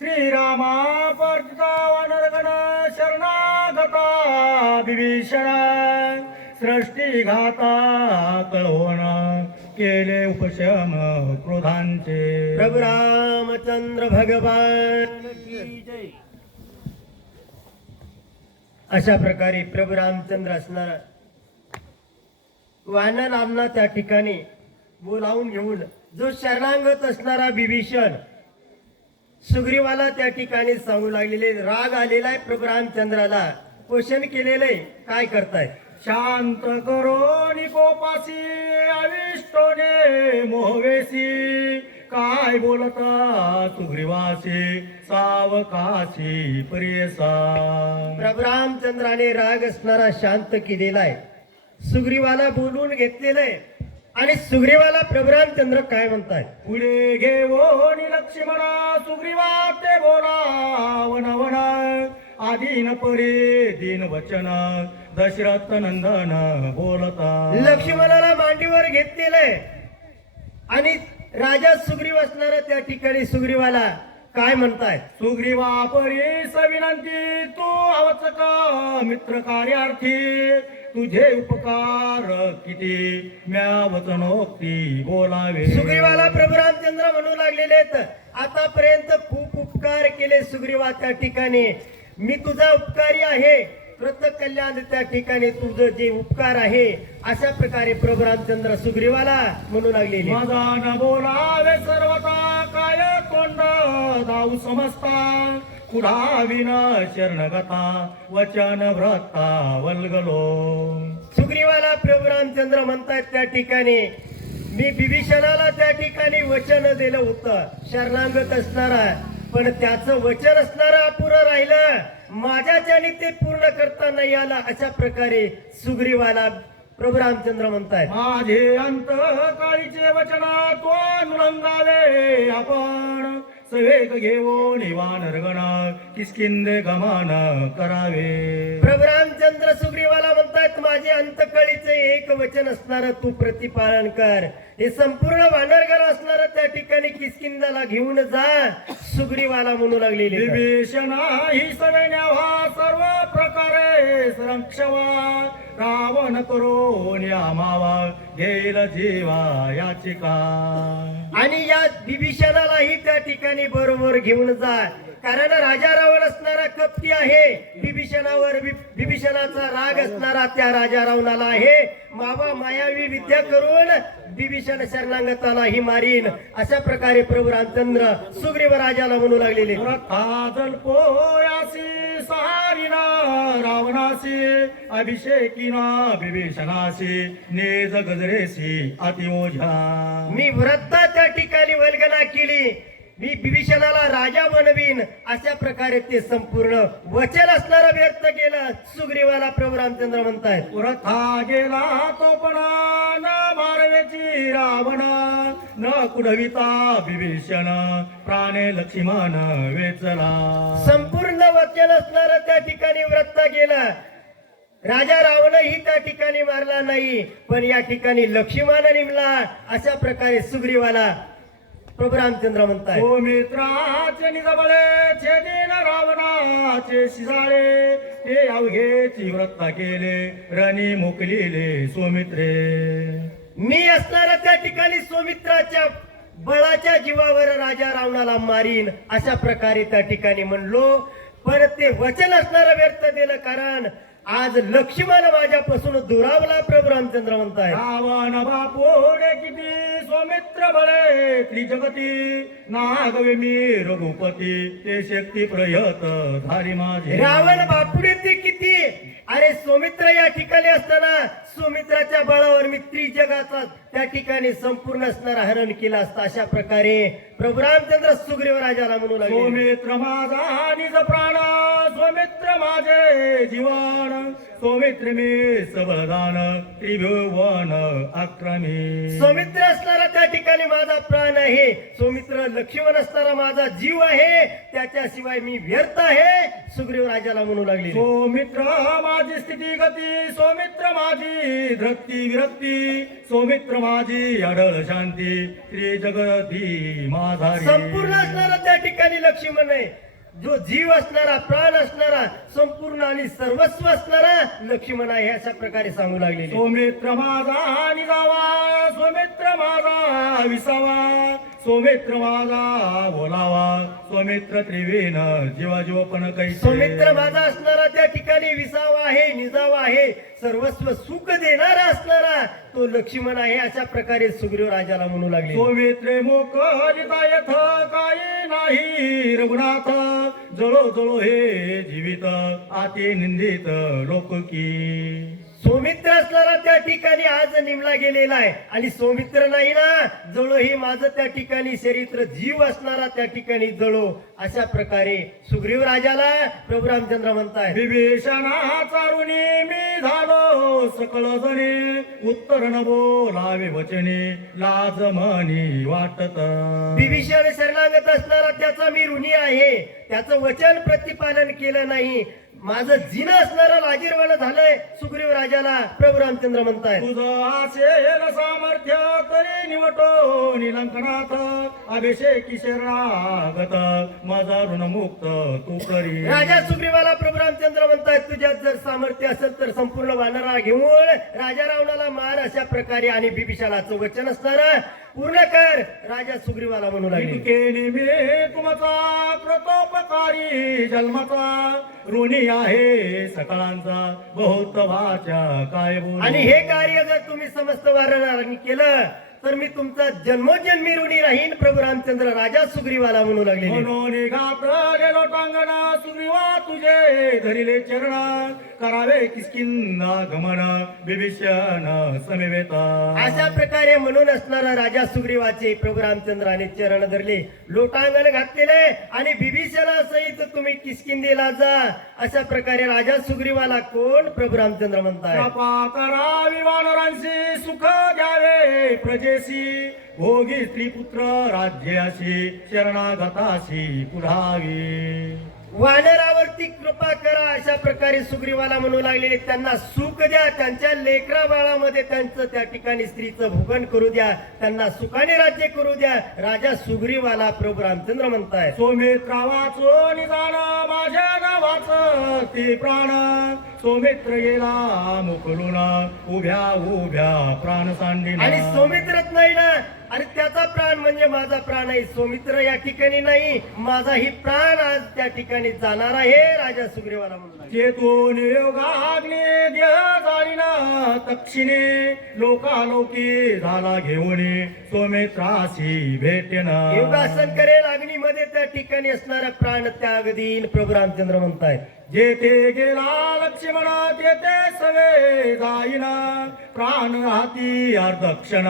श्रीरामा परता वानरगण शरणागता विभीषण सृष्टी घाता कळवण केले उपशम क्रोधांचे. प्रभु रामचंद्र भगवान की जय. अशा प्रकारे प्रभु रामचंद्र असणारा वानर नामना त्या ठिकाणी बोलावून घेऊन जो शरणागत असणारा विभीषण सुग्रीवाला त्या ठिकाणी सांगू लागलेले राग आलेला आहे. प्रभु रामचंद्राला पोषण केलेलं आहे. काय करताय? शांत करो निकोपासी अविष्टोने मोहवेसी काय बोलता सुग्रीवासी सावकाशी प्रियसा. प्रभु रामचंद्राने राग असणारा शांत केलेला आहे. सुग्रीवाला बोलून घेतलेलं आहे आणि सुग्रीवाला प्रभु रामचंद्र काय म्हणताय? पुढे घेऊन लक्ष्मणा सुग्रीवा ते बोला वन आधीन परे दिन वचन दशरथ नंदन बोलता. लक्ष्मणाला मांडीवर घेतलेलं आहे आणि राजा सुग्रीव असणारा त्या ठिकाणी सुग्रीवाला काय म्हणताय? सुग्रीवा परीस विनंती तू अवचक मित्र कार्यार्थी तुझे उपकार किती म्या वचनोक्ती बोलावे. सुग्रीवाला प्रभु रामचंद्र म्हणू लागलेले आहेत, आतापर्यंत खूप उपकार केले सुग्रीवा त्या ठिकाणी. मी तुझा उपकारी आहे. कृत कल्याण त्या ठिकाणी तुझं जे उपकार आहे अशा प्रकारे प्रभु रामचंद्र सुग्रीवाला म्हणू लागलेले. माझा न बोलावे सर्वता काय तोंड दाऊ समजता कुढाविन शरणगता वचन व्रता वल्गलो. सुग्रीवाला प्रभु रामचंद्र म्हणतात त्या ठिकाणी मी विभीषणाला त्या ठिकाणी वचन दिलं होतं शरणागत असणारा, पण त्याचं वचन असणारा अपुरं राहिलं. माझ्याच्याने ते पूर्ण करता नाही आला. अशा प्रकारे सुग्रीवाला प्रभु रामचंद्र म्हणतायत, माझे अंत काळीचे वचन तो अनुलंगावे आपण सवेक घेऊन वानरगण किस्किंदे गमान करावे. प्रभु रामचंद्र सुग्रीवाला म्हणतायत माझे अंतकळीचे एक वचन असणार तू प्रतिपालन कर. हे संपूर्ण वानरगण असणार त्या ठिकाणी किस्किंदाला घेऊन जा. सुग्रीवाला म्हणू लागलेले विभीषण ही सवय सर्व प्रकारे संरक्षवा रावण करो न्यामावा घेईल जीवा याचिका. आणि या विभीषणालाही त्या ठिकाणी बरोबर घेऊन जा, कारण राजा रावण असणारा कपटी आहे. विभीषणाचा राग असणारा त्या राजा रावणाला आहे. मावा मायावी विद्या करून विभीषण शरणागतालाही मारीन. अशा प्रकारे प्रभु रामचंद्र सुग्रीव राजाला म्हणू लागलेले जल्पोयासी सहारिना रावणासी अभिषेकिना विभीषणासी नेज गजरेसी अतिओझा. मी व्रता त्या ठिकाणी वल्गना केली, मी विभीषणाला राजा बनवीन. अशा प्रकारे ते संपूर्ण वचन असणारा व्यर्थ केलं. सुग्रीवाला प्रभु रामचंद्र म्हणतायत पुरथा गेला तो पण न मारवेची रावण न कुडविता विभीषण प्राणे लक्ष्मण वेचला. संपूर्ण वचन असणारं त्या ठिकाणी व्रत गेलं. राजा रावणही त्या ठिकाणी मारला नाही, पण या ठिकाणी लक्ष्मण निमला. अशा प्रकारे सुग्रीवाला प्रभु रामचंद्र म्हणताय मित्राचे निजबळे छेदीन रावणाचे शिजाळे ते अवघेची व्रत केले रणी मोकलिले सोमित्रे. मी असणारा त्या ठिकाणी सोमित्राच्या बळाच्या जीवावर राजा रावणाला मारीन. अशा प्रकारे त्या ठिकाणी म्हणलो, पण ते वचन असणारं व्यर्थ दिलं, कारण आज लक्ष्मण माझ्यापासून दुरावला. प्रभु रामचंद्र म्हणताय रावण बापोडे किती सौमित्र बळे त्रिजगती नागवे मी रघुपती ते शक्ती प्रयत धारी माझे. रावण बापुडे ते किती, अरे सौमित्र या ठिकाणी असताना सौमित्राच्या बळावर मी त्रिजगाचा त्या ठिकाणी संपूर्ण असणारा हरण केला असता. अशा प्रकारे प्रभु रामचंद्र सुग्रीव राजाला म्हणू लागले सौमित्र माझा निज प्राण सौमित्र माझे जीवन सौमित्र मी सबळदान त्रिभुवन अक्रमी. सौमित्र असणारा त्या ठिकाणी माझा प्राण आहे, सौमित्र लक्ष्मण असणारा माझा जीव आहे, त्याच्याशिवाय मी व्यर्थ आहे, सुग्रीव राजाला म्हणू लागले. सौमित्र माझी स्थिती गती सौमित्र माझी धृती विरक्ती सौमित्र माझी अडळ शांती श्री जगती माझारी. संपूर्ण असणारा त्या ठिकाणी लक्ष्मण आहे, जो जीव असणारा प्राण असणारा संपूर्ण आणि सर्वस्व असणारा लक्ष्मण आहे, अशा प्रकारे सांगू लागले. सौमित्र माझा निजावा सौमित्र माझा विसावा सौमित्र माझा बोलावा सौमित्र त्रिवेण जीवा जीवपण कैसे. सौमित्र माझा असणारा त्या ठिकाणी विसावा आहे, निजावा आहे, सर्वस्व सुख देणारा असणारा तो लक्ष्मण आहे, अशा प्रकारे सुग्रीव राजाला म्हणू लागले. सौमित्रे मोकलिता यथ काही नाही रघुनाथ जळो जळो हे जीवित आते निंदित लोक की. सौमित्र असणारा त्या ठिकाणी आज निमला गेलेला आहे आणि सौमित्र नाही ना जळो ही माझं त्या ठिकाणी शरीर जीव असणारा त्या ठिकाणी जळो, अशा प्रकारे सुग्रीव राजाला प्रभू रामचंद्र म्हणताय. विभीषणा चारुणी मी झालो सकळ जणे उत्तर न बोलावे वचने लाज मनी वाटत. विभीषण शरणागत असणारा त्याचा मी ऋणी आहे, त्याचं वचन प्रतिपालन केलं नाही, माझं जिन असणारं लाजीरवाणं झालंय, सुग्रीव राजाला प्रभू रामचंद्र म्हणताय. तुझं असेल सामर्थ्य तरी निवटो निलंकनाथ अभिषेकी शरणागत माझा ऋणमुक्त तू करी. राजा सुग्रीवाला प्रभू रामचंद्र म्हणतायत, तुझ्यात जर सामर्थ्य असेल तर संपूर्ण वानरा घेऊन राजा रावणाला मार, अशा प्रकारे आणि बिभीषणाचं वचन असणार पूर्ण कर, राजा सुग्रीवाला म्हणू लागले. इतके मी तुमचा कृतोपकारी जन्माचा ऋणी आहे सकळांचा बहुत वाचा काय बोलू. आणि हे कार्य जर तुम्ही समस्त वानरांनी केलं तर मी तुमचा जन्मोजन्मी ऋणी राहीन, प्रभू रामचंद्र राजा सुग्रीवाला म्हणू लागले. म्हणून घातलेलो टांगणा सुग्रीवा तुझे धरिले चरण करावे किसकिंदा गमन बिभीषण समेवेता. अशा प्रकारे म्हणून असणारा राजा सुग्रीवाचे प्रभू रामचंद्राने चरण धरले, लोटांगण घातलेले आणि बिभीषणासहित तुम्ही किष्किंधेला जा, अशा प्रकारे राजा सुग्रीवाला कोण प्रभू रामचंद्र म्हणताय. कृपा करावी वानरांशी सुख द्यावे प्रजेशी भोगी स्त्रीपुत्र राज्याशी शरणागताशी पुढावी. वानरावरती कृपा करा, अशा प्रकारे सुग्रीवाला म्हणू लागलेले, त्यांना सुख द्या, त्यांच्या लेकरा बाळामध्ये त्यांचं त्या ठिकाणी स्त्रीचं भोगन करू द्या, त्यांना सुखाने राज्य करू द्या, राजा सुग्रीवाला प्रभू रामचंद्र म्हणताय. सौमित्रा वाचो निदान माझ्या नावाचं ते प्राण सौमित्र गेला मुकलून उभ्या उभ्या प्राण सांडिना. आणि सौमित्रच नाही ना, अरे त्याचा प्राण म्हणजे माझा प्राण आहे, सौमित्र या ठिकाणी नाही, माझाही प्राण आज त्या ठिकाणी जाणार आहे, राजा सुग्रीवाला म्हणून. चेतून योगाग्नी देह जाळीना तक्षिणे लोकालोकी झाला घेऊन सौमित्राशी भेटेना. योगासन करेल अग्नीमध्ये त्या ठिकाणी असणारा प्राण त्याग देईन, प्रभू रामचंद्र म्हणताय. जेथे गेला लक्ष्मण तेथे सवे जाईना प्राण हाती अर्धक्षण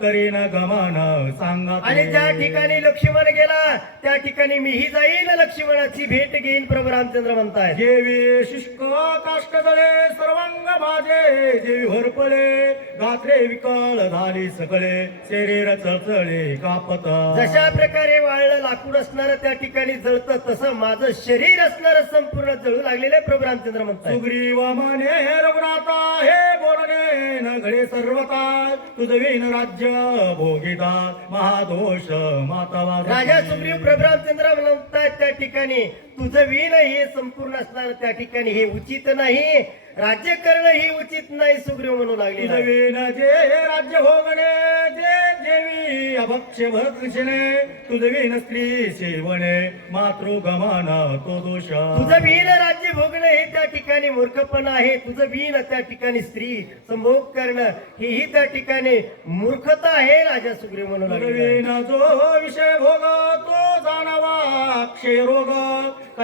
करीन गमन सांगा. आणि ज्या ठिकाणी लक्ष्मण गेला त्या ठिकाणी मीही जाईन, लक्ष्मणाची भेट घेईन, प्रभू रामचंद्र म्हणताय. जेवी शुष्क काष्ट जळे सर्वांग माझे जेवी भरपळे गात्रे विकळ झाली सकळे शरीर चळचळे कापत. जशा प्रकारे वाळलं लाकूड असणार त्या ठिकाणी जळतं, तसं माझं शरीर असणार संपूर्ण जळू लागलेले, प्रभू रामचंद्र म्हणताय. सुग्रीव म्हणे रघुनाथा हे बोलणे न घडे सर्वता तुझ विन राज्य भोगिता महादोष माता. राजा सुग्रीव प्रभू रामचंद्र म्हणतायत त्या ठिकाणी तुझं विण हे संपूर्ण असणार त्या ठिकाणी हे उचित नाही, राज्य करणं ही उचित नाही, सुग्रीव म्हणू लागले. तुझ विन जे राज्य भोगणे जे जेवी अभक्ष्य भक्षणे तुझ विन स्त्री सेवणे मातृगमन तो दोष. तुझं विण राज्य भोगणं हे त्या ठिकाणी मूर्खपणा आहे, तुझं विण त्या ठिकाणी स्त्री संभोग करणं हेही त्या ठिकाणी मूर्खता आहे, राजा सुग्रीव म्हणू लागले. विन जो विषय भोग तो जाणावा क्षय रोग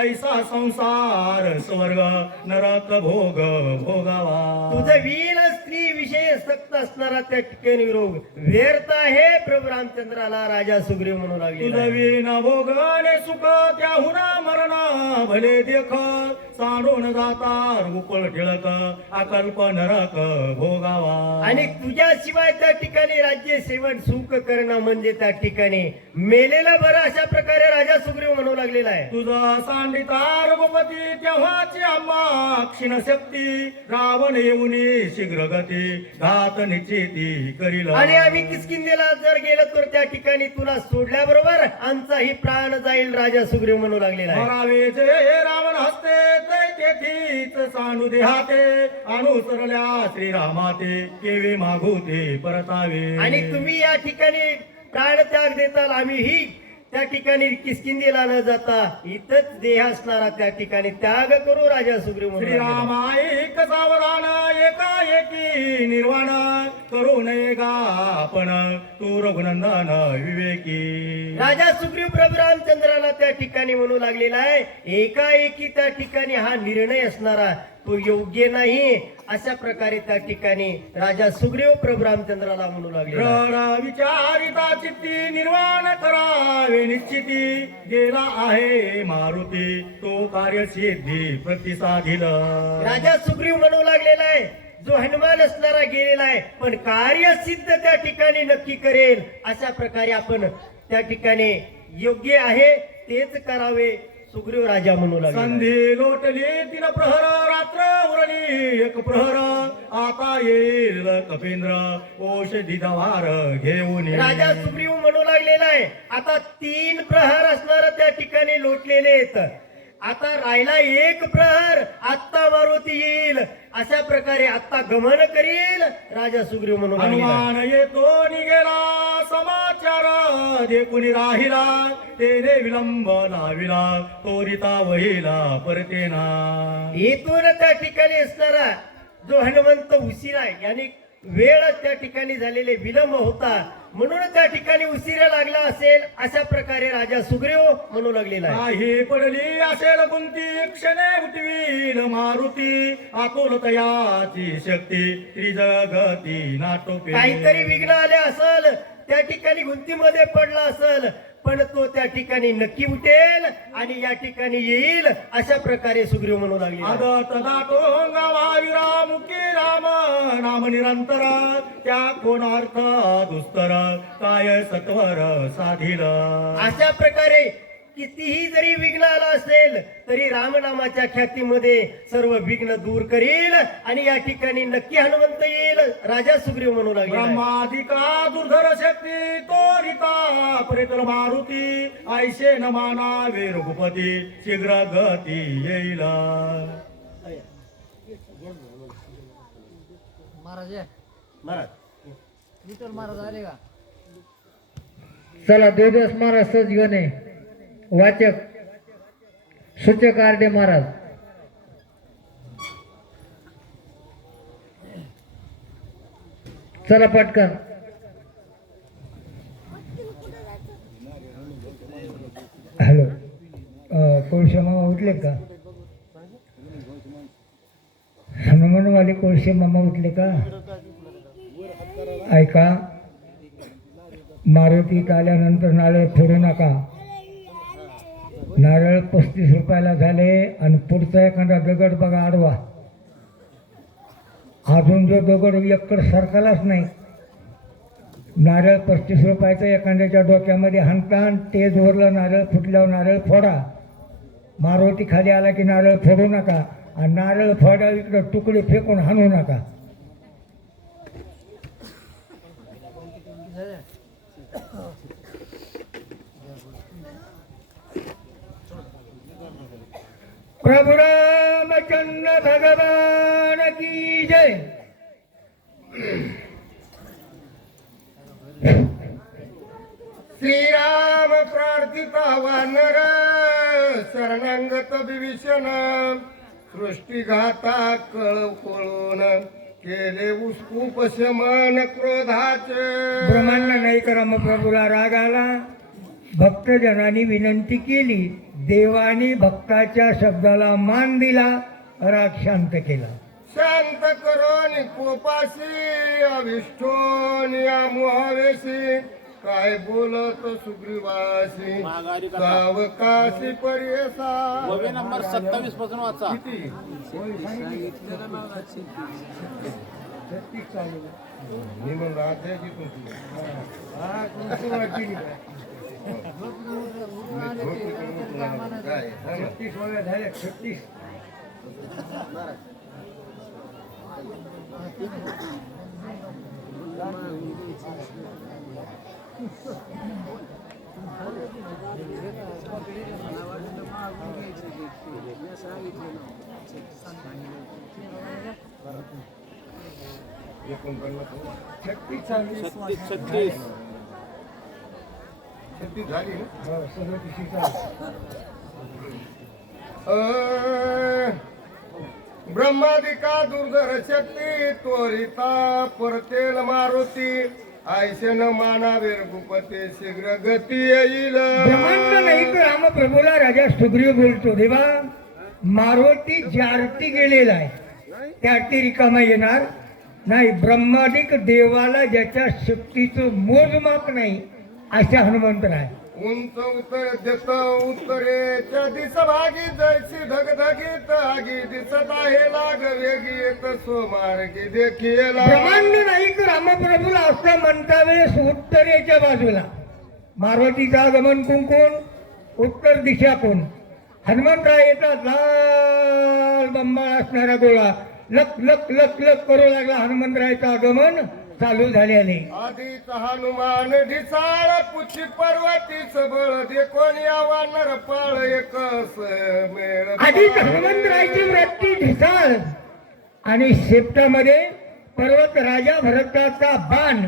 ऐसा संसार स्वर्ग नरक भोग भोगावा. तुझं वीण स्त्री विषय सक्त असणारा त्या ठिकाणी रोग व्यर्थ आहे. प्रभू रामचंद्राला राजा सुग्रीव म्हणू लागले. तुझ विण भोगणे सुख त्याहून मरण भले देख सांडून जाता रुपळ टिळक अकल्प नरक भोगावा. आणि तुझ्याशिवाय त्या ठिकाणी राज्य सेवन सुख करणं म्हणजे त्या ठिकाणी मेलेलं बरं, अशा प्रकारे राजा सुग्रीव म्हणू लागलेला आहे. तुझा सांडिता रघुपती तेव्हाची आम्हा क्षीण शक्ती रावण येऊनी शीघ्र गती घात निश्चिती करील. आणि आम्ही किसकिंदेला जर गेलो तर त्या ठिकाणी तुला सोडल्याबरोबर आमचाही प्राण जाईल. राजा सुग्रीव म्हणू लागलेला आहे. मरावे जे रावण हस्ते तेथीच सांडू देहाते अनुसरल्या श्रीरामाते केवे मागू ते परतावे. आणि तुम्ही या ठिकाणी प्राण त्याग देताल, आम्हीही त्या ठिकाणी किसकिंदेला न जाता इथंच देह असणारा त्या ठिकाणी त्याग करू. राजा सुग्रीव म्हणू लागलेला आहे. श्रीरामा एक सावधान एकाएकी निर्वाण करू नये गा आपण तू रघुनंदन विवेकी. राजा सुग्रीव प्रभू रामचंद्राला त्या ठिकाणी म्हणू लागलेला आहे, एकाएकी त्या ठिकाणी हा निर्णय असणारा तो योग्य नाही. अशा प्रकारे त्या ठिकाणी राजा सुग्रीव प्रभू रामचंद्राला म्हणू लागले. रण विचारिता चित्ती निर्वाण करावे निश्चिती गेला आहे मारुती तो कार्यसिद्धी प्रतिसाधील. राजा सुग्रीव म्हणू लागलेला आहे, जो हनुमान असणारा गेलेला आहे पण कार्यसिद्ध त्या ठिकाणी नक्की करेल. अशा प्रकारे आपण त्या ठिकाणी योग्य आहे तेच करावे. सुग्रीव राजा म्हणू लागले. संधी लोटली तीन प्रहर रात्र उरली एक प्रहर आता येईल कपिंद्र औषधी दवार घेऊन. राजा सुग्रीव म्हणू लागलेला आहे, आता 3 प्रहर असणार त्या ठिकाणी लोटलेले आहेत. आता राहिला 1 प्रहर, आत्ता मारुती येईल. अशा प्रकारे आत्ता गमन करील. राजा सुग्रीव म्हणू लागलेला आहे. हनुमान येतो निघेला समाचार देखुनी राहिला तेने विलंब लाविला तोरिता वहिला परतेना. इथून त्या ठिकाणी असणारा जो हनुमंत उशिरा यानी वेळ त्या ठिकाणी झालेले विलंब होता म्हणून त्या ठिकाणी उशिरा लागला असेल. अशा प्रकारे राजा सुग्रीव म्हणू लागलेला आहे. काही पडली असेल कुंती क्षणे उठवील मारुती आतुर तयाची शक्ती त्रिजगती नाटोपे. काहीतरी विघ्न आले असल, त्या ठिकाणी गुंतीमध्ये पडला असल, पण तो त्या ठिकाणी नक्की उठेल आणि या ठिकाणी येईल. अशा प्रकारे सुग्रीव म्हणू लागले. आदत दातो गावाविरा मुखी राम नाम निरंतर त्या कोणार्थ दुस्तर काय सत्वर साधिल. अशा प्रकारे कितीही जरी विघ्न आला असेल तरी रामनामाच्या ख्यातीमध्ये सर्व विघ्न दूर करील आणि या ठिकाणी नक्की हनुमंत येईल. राजा सुग्रीव म्हणू लागले. ब्रह्मादिका दुर्धर शक्ती तोरिता परितल मारुती ऐशे न मानावे रघुपती शीघ्र गती येईल. महाराज महाराज आले का? चला 2 दिवस महाराज सहज घेऊन ये. वाचक सूचक आरडे महाराज. चला पटकन. हॅलो कोळशे मामा उठले का? हनुमानवाले कोळशे मामा उठले का? ऐका, मारुतीत आल्यानंतर नारळ फोडू नका. नारळ 35 रुपयाला झाले आणि पुढचा एखादा दगड बघा आडवा. अजून जो दगड एककड सरकालाच नाही. नारळ 35 रुपयाचा एखाद्याच्या डोक्यामध्ये हाणता आणि तेजवरलं नारळ फुटल्यावर नारळ फोडा. मारुती खाली आला की नारळ फोडू नका आणि नारळ फोडा इकडं तुकडे फेकून हाणू नका. प्रभु रामचंद्र भगवान की जय. श्रीराम प्रार्थिता वानर शरणांगत विभीषण सृष्टीघाता कळवळून केले उस्कूप शमन क्रोधाचे. ब्रह्मांड नाही करा मग प्रभूला राग आला. भक्तजनांनी विनंती केली. देवाने भक्ताच्या शब्दाला मान दिला, राग शांत केला. शांत करून कोपाशी अविष्ठोन या मोहावेशी काय बोलत सुग्रीवासी गाव काशी पर्यसा. वगे नंबर 27 पासून वाचा. ब्रह्मादिका दुर्धर शक्ती त्वरिता परतेल मारुती आयशन मानावे रघुपते शीघ्र गती येईल. ब्रह्मांड नाही तर रामप्रभूला राजा सुग्रीव बोलतो, देवा मारुती ज्यारती गेलेला आहे त्याटी रिकामा येणार नाही. ब्रह्मादिक देवाला ज्याच्या शक्तीचं मोजमाप नाही अशा हनुमंतराय. उंच उतर देत उत्तरेच्या दिस भागी जैसी धगधगीत आगी दिसत आहे लाग वेगी येत सोमार्गी देखील. ब्रह्मांड नाही तर रामप्रभूला असं म्हणता वेळेस उत्तरेच्या बाजूला मारुतीचं आगमन कोण, उत्तर दिशा कोण. हनुमंतराय येतात, लाल बंबाळ असणारा गोळा लक लक लक लक करू लागला. हनुमंतरायचं आगमन चालू झाल्याने आधीच हनुमान ढिसाळ पुची पर्वती सबळ देखोन या वानर पाळ एकस मेळ. आधीच हनुमंतरायची वृत्ती ढिसाळ आणि शेपटामध्ये पर्वत राजा भरताचा बाण.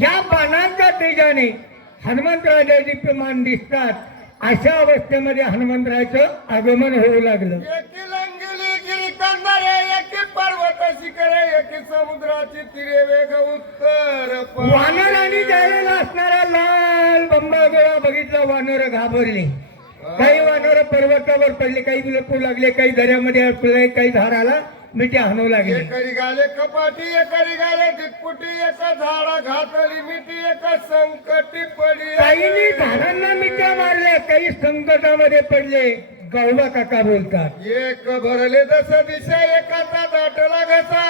या बाणाच्या तेजाने हनुमंतराजा दीप्यमान दिसतात. अशा अवस्थेमध्ये हनुमंतरायचं आगमन होऊ लागलं. एकी लंगेली गिरी कंदरे एकी पर्वत शिखरे एकी समुद्राची तीरे वेग उत्तर पाळ. वानरांनी जायला असणारा लाल बंबा गोळा बघितला, वानर घाबरले. काही वानर पर्वतावर पडले, काही लपू लागले, काही दऱ्यामध्ये अडकले, काही झाडाला मिठी हाणू लागले. एकरी गाले कपाटी एकरी गाले दिकपुटी एका झाडा घातली मिठी एका संकटी पडी. काहींनी झाडांना मिठ्या मारल्या, काही संकटामध्ये पडले. गौबा काका बोलतात, एक भरले दस दिशा एकाचा दाटला घसा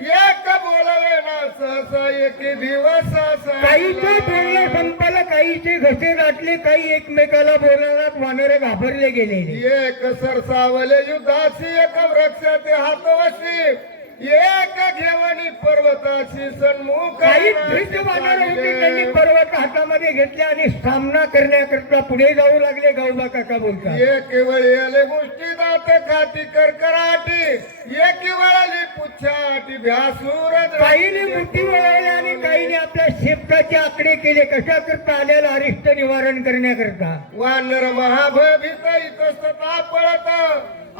एक बोलवे ना सहसा एके दिवस काहीचे बोलणं संपलं, काहीचे घसे गाठले, काही एकमेकाला बोलण्यात वानरे घाबरले गेले. एक सरसावले युद्धाशी एक वृक्षाचे हातवशी एक घेवणी पर्वताशी सन्मुख. काही धृष्ट वानर होते, त्यांनी पर्वत हातामध्ये घेतले आणि सामना करण्याकरता पुढे जाऊ लागले. गौबा काका बोलतात, एक वळले मुष्टी दात खाती करकराटी एक वळली पुच्छाटी भ्यासूर. काहीने मुठी वळवली आणि काहीने आपल्या शेपटाचे आकडे केले. कशा करता आलेला अरिष्ट निवारण करण्याकरता. वानर महाभीत इतस्तता पळत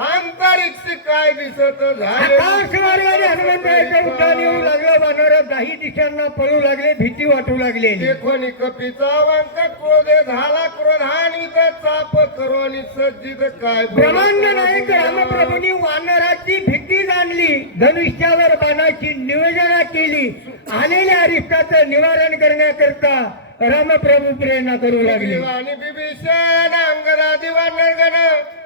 अंतरिक्ष काय दिसत झाले. आकाश मार्गाने हनुमंतरायचं उड्डाण येऊ लागलं. वानर दाही दिशांना पळू लागले, भीती वाटू लागले. देखोनी कपीचा वांक क्रोधे झाला क्रोधानी चाप करोनी सज्जित काय. ब्रह्मांड नायक रामप्रभूंनी वानराची भीती जाणली, धनुष्यावर बाणाची नियोजना केली. आलेल्या अरिष्टाचं निवारण करण्याकरता रामप्रभू प्रेरणा करू लागले. आणि बिभीषण अंगरादी वानरगण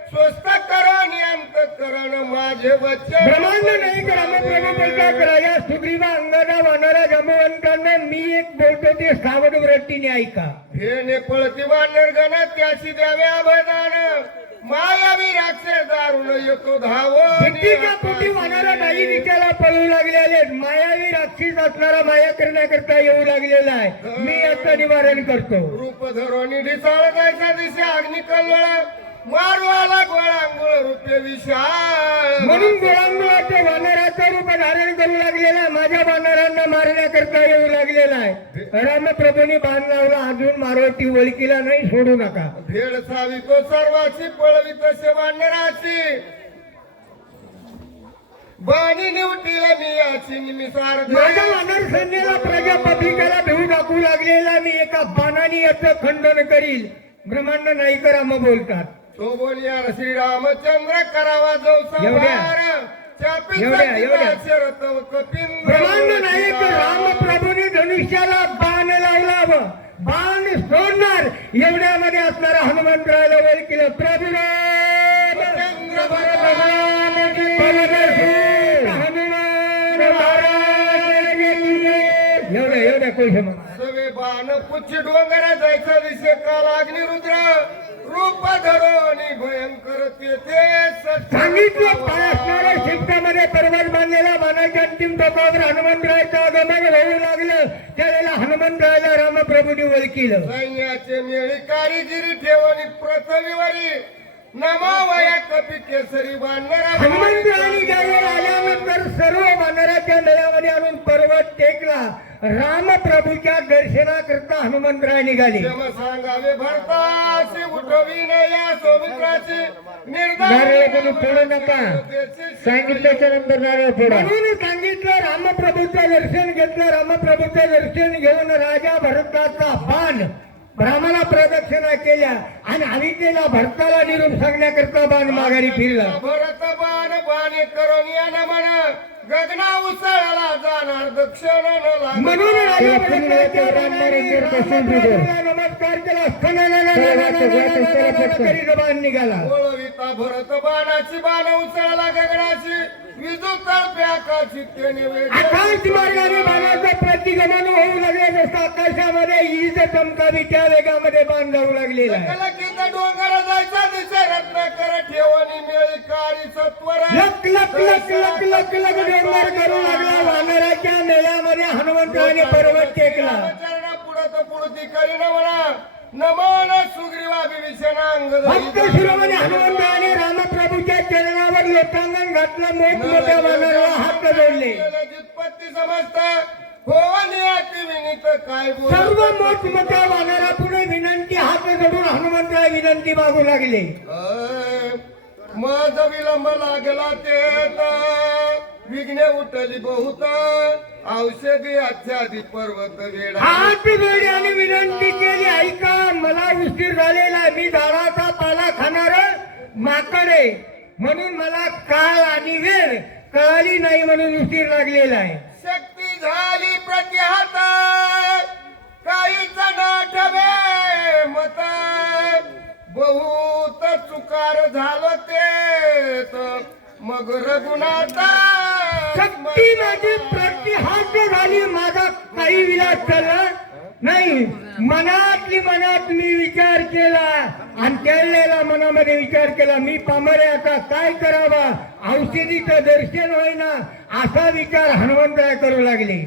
स्वस्त करून अंत करण माझे वचन. ब्रह्मांड नायक रामप्रभू बोलतात, राजा सुग्रीवा अंगदा वानरा जमवंतांना मी एक बोलतो ते सावध वृत्तीने ऐका. फेने पळती वानरगण त्याशी द्यावे अवधान मायावी राक्षस दारुण येतो धावून. भीतीच्या पोटी वानरा नाही दिशेला पळू लागलेले. मायावी राक्षस असणारा माया करण्याकरता येऊ लागलेला आहे. मी याचं निवारण करतो. रूप धरोनी ढिसाळ जायचा दिशा अग्नि कल्लोळ मारू आला गोळांगुळ रूपे विशाळ. म्हणून गोळांगुळाच्या वानराचं रूप धारण करू लागलेला, माझ्या वानरांना मारण्याकरता येऊ लागलेला आहे. रामप्रभूंनी बाण लावला, अजून मारुती ओळखीला नाही, सोडू नका. भेड सावी तो सर्वाची पळवी तसे वानराची बाणी निवटील मी याची निमिसार माझ्या वानर सैन्याला प्रजापतीला भिवू टाकू लागलेला मी एका बाणाने याचं खंडन करील. ब्रह्मांड नाईक राम बोलतात. तो बोलिया श्रीरामचंद्र करावा जो एवढ्या. शरत कपिंद्र ब्रह्मांड नायक रामप्रभूने धनुष्याला बाण लावला व बाण सोडणार एवढ्यामध्ये असणारा हनुमंतरायला वर केलं. प्रभू राम चंद्र भगवान की जय. हनुमान महाराज की जय. एवढ्या कोशे मग सवे बाण पुच्छ डोंगरा जायचा दिसे काल अग्निरुद्र रूप धरोनी भयंकर तेथे सांगितलं पाय असणाऱ्या शिफ्टामध्ये पर्वत बांधलेला बाणाच्या अंतिम टोकावर हनुमंतरायचं आगमन होऊ लागलं. त्यावेळेला हनुमंतरायला रामप्रभूंनी ओळखीलं. सैन्याचे मेळी कारिगिरी ठेवणी पृथ्वीवरी नमावया कपी केसरी बांधणारा हनुमंतरायांनी ज्यावेळेला आल्यानंतर सर्व बांधणाऱ्याच्या मेळ्यामध्ये आणून पर्वत टेकला. रामप्रभूच्या दर्शनाकरता हनुमंतराय निघाले. क्षमा सांगावे भरताशी उठवीन या सौमित्राची नारळ कोणी फोडू नका. सांगितल्याच्या नंतर नारळ फोडा म्हणून सांगितलं. रामप्रभूचं दर्शन घेतलं. रामप्रभूचं दर्शन घेऊन राजा भरताचा बाण रामाला प्रदक्षिणा केल्या आणि हरितेला भरताला निरोप सांगण्याकरता बाण माघारी फिरला. भरत बाण बाणे करून या नमन गगना उसळला जाणार दक्षिण म्हणून राजा भरताच्या बाणाने रामप्रभूला नमस्कार केला. करीत बाण निघाला. ओळविता भरत बाणाची बाण उसळला गगनाची विजू तळप्याकाची त्याने आकाश मार्गाने बाणाचं प्रतिगमन होऊ लागले. जसं आकाशामध्ये ईज चमकावी त्या वेगामध्ये बाण जाऊ लागलेला आहे. कलकीत डोंगर जायचा दिसे रत्नाकर ठेवणी मेळी काळी सत्वर लक लक लक लक लक लक डोंगर करू लागला. वानराच्या मेळ्यामध्ये हनुमंतराने पर्वत टेकला. चरणा पुढत पुढती करीन म्हणा नमन सुग्रीवा विभीषणांग भक्त शिरोमणी हनुमंतराने रामप्रभूच्या चरणावर लोटांगण घातलं. मोठमोठ्या वानराला हात जोडले. जितपत्ती समजत हो नियती विनीत काय बोल सर्व मोठमोठ्या वानरापुढे विनंती हात जोडून हनुमंतराय विनंती मागू लागले. मज विलंब लागला ते विघ्ने उठली बहुत औषधी आच्छादी पर्वत वेळा हात जोडले आणि विनंती केली. ऐका, मला उशीर झालेला. मी झाडाचा पाला खाणार माकड आहे. म्हणून मला काळ आणि वेळ कळाली नाही म्हणून उशीर लागलेला आहे. शक्ती झाली प्रतिहात काहीच नाठवे मत बहुत चुकार झालं ते मग रघुनाथ शक्ती माझी प्रतिहात झाली. माझा काही विलास झाला नाही. मनातली मनात मी विचार केला आणि त्यावेळेला मनामध्ये विचार केला मी पामरे आता काय करावा. औषधीचं दर्शन होईना असा विचार हनुमंतराय करू लागले.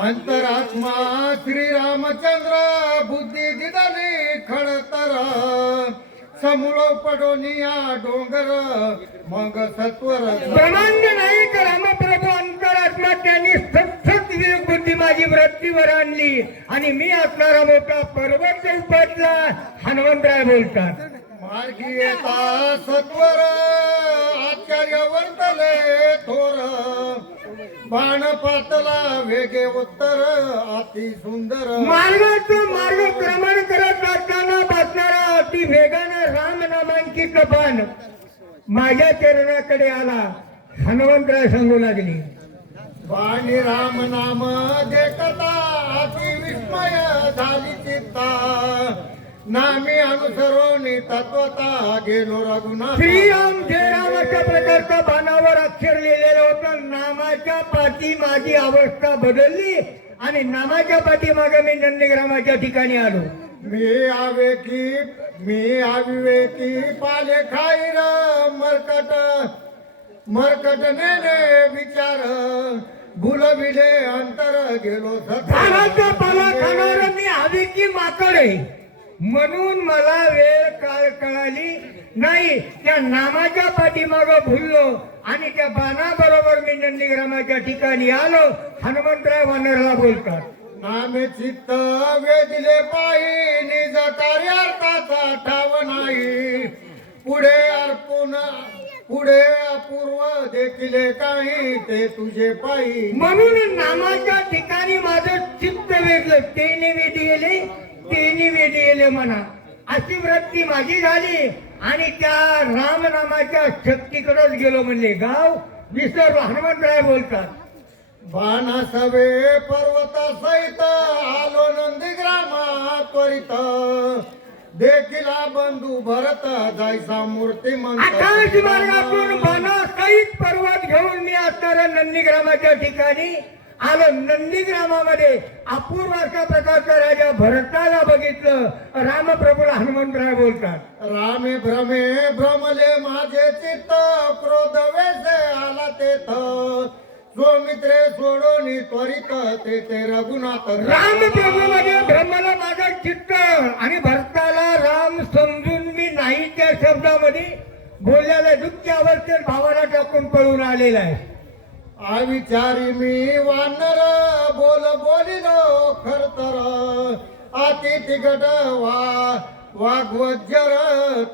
अंतरात्मा श्रीरामचंद्र बुद्धी दिदली खडतर समूळ पडोनिया डोंगर मग सत्वर ब्रह्मांड नायक रामप्रभू अंतरात्मा त्यांनी सतत विवेक बुद्धी माझी वृत्तीवर आणली आणि मी असणारा मोठा पर्वत उपटला. हनुमंतराय बोलतात. मार्गी येता सत्वर आचार्य वर्तले थोर बाण पातला वेगे उत्तर अति सुंदर मार्गाचं मार्गक्रमण करत असताना बसणारा अति वेगानं राम नामांकित बाण माझ्या चरणाकडे आला. हनुमंतराय सांगू लागली. वाणी राम नाम देखता अति विस्मय झाली चित्ता नामी अनुसरोनी तत्वता गेलो रघुनाथ. श्रीराम जय राम अशा प्रकारच्या बाणावर अक्षर लिहिलेलं होतं. नामाच्या पाठी माझी अवस्था बदलली आणि नामाच्या पाठीमागे मी नंदग्रामाच्या ठिकाणी आलो. मी अविवेकी पाले खाईर मरकट नेले विचार भुलविले अंतर गेलो झाडाचा पाला खाणार मी अविकी माकड आहे. म्हणून मला वेळ काळ कळाली नाही. त्या नामाच्या पाठीमागं भुललो आणि त्या बाणाबरोबर मी नंदीग्रामाच्या ठिकाणी आलो. हनुमंतराय वानरला बोलतात, नामे चित्त वेदिले पायी निज कार्यार्थाचा ठाव नाही. पुढे अपूर्व देखिले काही ते तुझे पायी. म्हणून नामाच्या ठिकाणी माझं चित्त वेधलं. तेने वेदिले तेने वेदिले म्हणा, अशी वृत्ती माझी झाली आणि त्या रामनामाच्या शक्तीकडेच गेलो. म्हणले गाव विसरलो. हनुमंतराय बोलतात, बाणासवे पर्वत सहित आलो नंदीग्रामा त्वरित. देखिला बंधू भरत जायचा मूर्तिमंत. आकाश मार्गातून बाणासहित पर्वत घेऊन मी असणाऱ्या नंदीग्रामाच्या ठिकाणी आलो. नंदीग्रामामध्ये अपूर्व अशा प्रकारचा राजा भरताला बघितलं. रामप्रभूला हनुमंतराय बोलतात, रामे भ्रमे भ्रमले माझे चित्त क्रोध वेसे आला तेथ. मित्रे सोडोनी त्वरित ते रघुनाथ. रामप्रभू मध्ये ब्रह्माला माझं चित्त आणि भरताला राम समजून मी नाही त्या शब्दामध्ये बोललेल्या दुःखी अवस्थेत भावाला टाकून पळून आलेला आहे. अविचारी मी वानर बोलिलो खरतर. अति तिकट वाग्वज्जर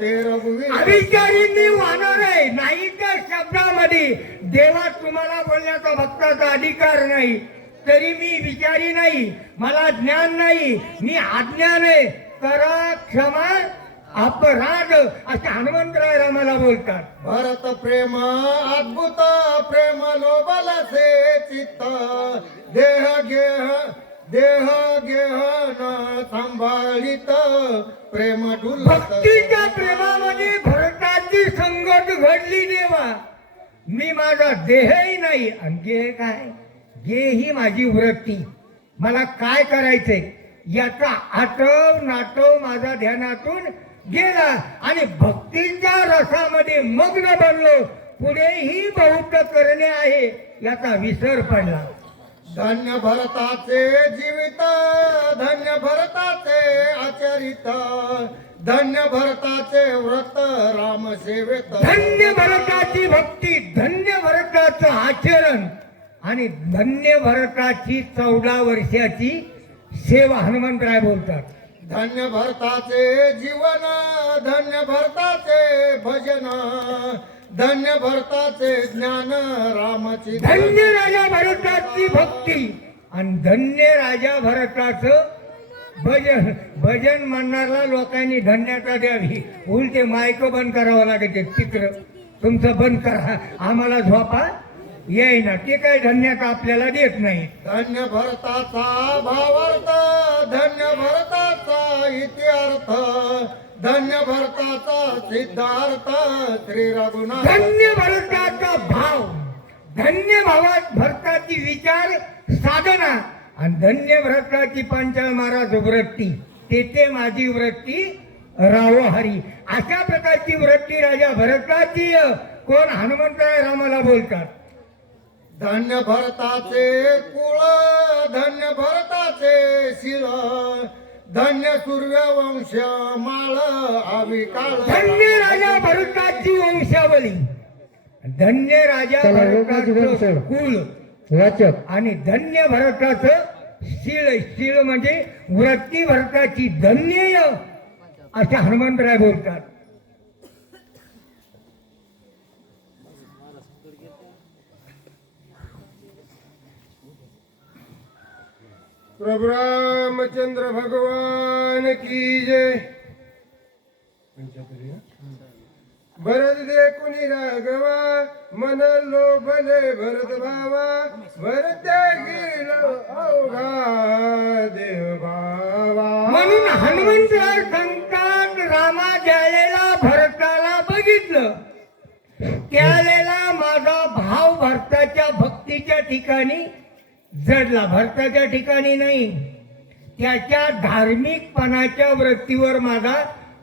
ते रघुवीर. अभिचारींनी वानर आहे नाही त्या शब्दामध्ये. देवा तुम्हाला बोलण्याचा भक्ताचा अधिकार नाही, तरी मी विचारी नाही, मला ज्ञान नाही, मी अज्ञान आहे, करा क्षमा अपराध, असे हनुमंतराय रामाला बोलतात. भरत प्रेम अद्भुत प्रेम लोबलसे चित्त. देह गेह न सांभाळित प्रेम डुलत. भक्तीच्या प्रेमामध्ये भरताची संगत घडली देवा. मी माझा देहही नाही आणि गेह काय, गेह ही माझी वृत्ती. मला काय करायचंय याचा आठव नाटव माझा ध्यानातून गेला आणि भक्तीच्या रसामध्ये मग्न बनलो. पुढेही बहुत करणे आहे याचा विसर पडला. धन्य भरताचे जीवित धन्य भरताचे आचरित. धन्य भरताचे व्रत राम सेवेत. धन्य भरताची भक्ती, धन्य भरताचं आचरण आणि धन्य भरताची 14 वर्षाची सेवा. हनुमंतराय बोलतात, धन्य भरताचे जीवन धन्य भरताचे भजन. धन्य भरताचे ज्ञान रामाची. धन्य राजा भरताची भक्ती आणि धन्य राजा भरताचं भजन. भजन म्हणणारा लोकांनी धन्यता द्यावी. उलटे मायक बंद करावं लागते. चित्र तुमचं बंद करा, आम्हाला झोपा येईना. ते काय धन्यता आपल्याला देत नाही. धन्य भरताचा भावार्थ धन्य भरताचा इतिहार्थ. धन्य भरताचा सिद्धार्थ श्री रघुनाथ. धन्य भरताचा भाव, धन्य भावात भरताची विचार साधना आणि धन्य भरताची पांचाळ महाराज वृत्ती. तेथे माझी वृत्ती राव हरी. अशा प्रकारची वृत्ती राजा भरताची. कोण? हनुमंतराय रामाला बोलतात. धन्य भरताचे कुळ धन्य भरताचे शिर. धन्य सूर्यवंश माळ आविकाळ. धन्य राजा भरताची वंशावली, धन्य राजा भरताचं कुल वाचक आणि धन्य भरताचं शीळ. शीळ म्हणजे वृत्ती भरताची धन्य, असे हनुमंतराय बोलतात. प्रभु रामचंद्र भगवान की जय. भरत देखुनी राघवा मन लोभले भरत भावा. भरत गेल अवघा देव भावा. म्हणून हनुमंतराय सांगतात, रामा ज्यावेळेला भरताला बघितलं त्यावेळेला माझा भाव भरताच्या भक्तीच्या ठिकाणी जडला. भरताच्या ठिकाणी नाही, त्याच्या धार्मिकपणाच्या वृत्तीवर माझा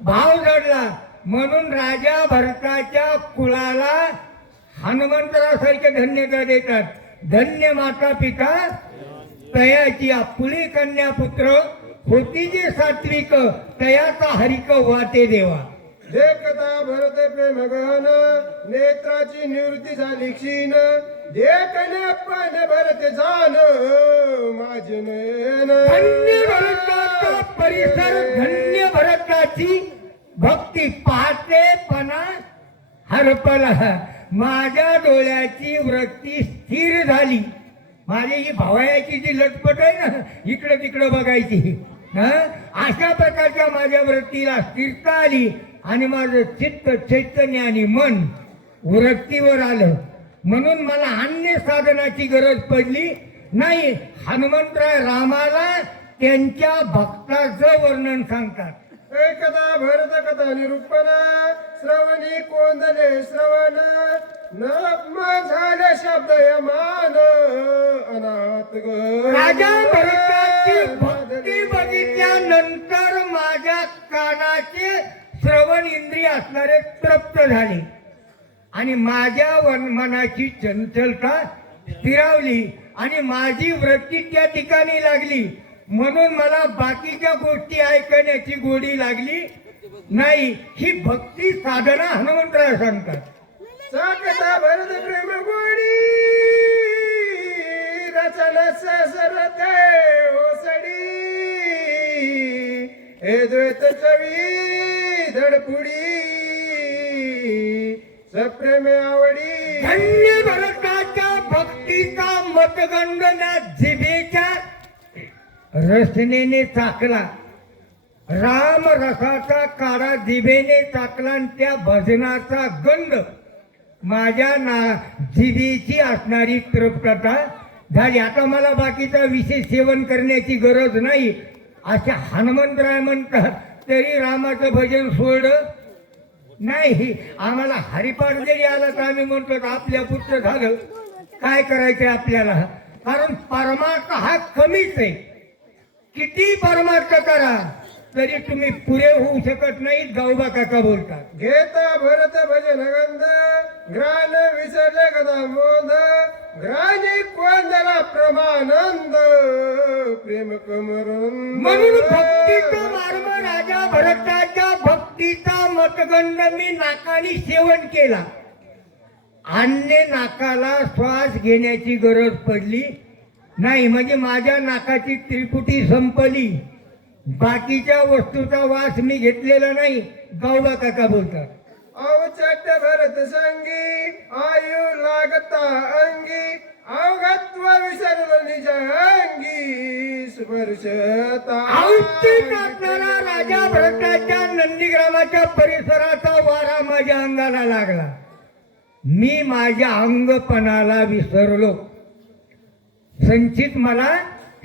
भाव जडला. म्हणून राजा भरताच्या कुळाला हनुमंतरासारखे धन्यता देतात. धन्य माता पिता तयाची आपुली कन्या पुत्र होती जे सात्विक तयाचा हरिक वाटे देवा. देखता भरत प्रेम गहन नेत्राची निवृत्ती झाली क्षीण देखणे पण भरत जाण माझे नयन धन्य भरताचा परिसर धन्य भरताची भक्ती पाहतेपणा हरपला. माझ्या डोळ्याची वृत्ती स्थिर झाली. माझी ही भावयाची जी लटपट आहे ना इकडं तिकडं बघायची अशा प्रकारच्या माझ्या वृत्तीला स्थिरता आली आणि माझं चित्त चैतन्य आणि मन वृत्तीवर आलं. म्हणून मला अन्य साधनाची गरज पडली नाही. हनुमंतराय रामाला त्यांच्या भक्ताचं वर्णन सांगतात. एकदा भरत कथा निरूपण श्रवणी कोंदले श्रवण नम झाले शब्द यमान अनाथ राजा भरताची भक्ती बघितल्यानंतर माझ्या कानाचे श्रवण इंद्रिय असणारे तृप्त झाले आणि माझ्या मनाची चंचलता स्थिरावली आणि माझी वृत्ती त्या ठिकाणी लागली. म्हणून मला बाकीच्या गोष्टी ऐकण्याची गोडी लागली नाही. ही भक्ती साधना हनुमंतराय सांगतात. साकता भरत प्रेम गोडी रचना सरते ओसडी हे द्वैत चवी धडपुडी सप्रेमे आवडी. धन्य भरताच्या भक्तीचा मतगंध ना जिभेच्या रसनेने चाकला. राम रसाचा काढा जिभेने चाकला आणि त्या भजनाचा गंध माझ्या जिभेची असणारी तृप्तता झाली. आता मला बाकीचा विशेष सेवन करण्याची गरज नाही अशा हनुमंतराय म्हणतात. तरी रामाचं भजन सोडलं नाही. आम्हाला हरिपाठ जरी आला तर आम्ही म्हणतो आपल्या पुत्र झालं काय करायचंय आपल्याला. कारण परमार्थ हा कमीच आहे. किती परमार्थ करा तरी तुम्ही पुरे होऊ शकत नाही. गावबा काका बोलतात. घेता भरत भजन गंध ग्रान विसरले कदा मोद ग्रानी कोंदला प्रमानंद प्रेम कमरुंद. म्हणून भक्तीचा मार्ग राजा भरताच्या भक्तीचा मतगंध मी नाकाने सेवन केला. अन्य नाकाला श्वास घेण्याची गरज पडली नाही. म्हणजे माझ्या नाकाची त्रिपुटी संपली. बाकीच्या वस्तूचा वास मी घेतलेला नाही. गावबा काका बोलतात. अवचट भरत संगी आयु लागता अंगी अवघत्व विसरल निज अंगी स्पर्शता. औष्टी टाकणारा राजा भरताच्या नंदीग्रामाच्या परिसराचा वारा माझ्या अंगाला लागला. मी माझ्या अंगपणाला विसरलो. संचित मला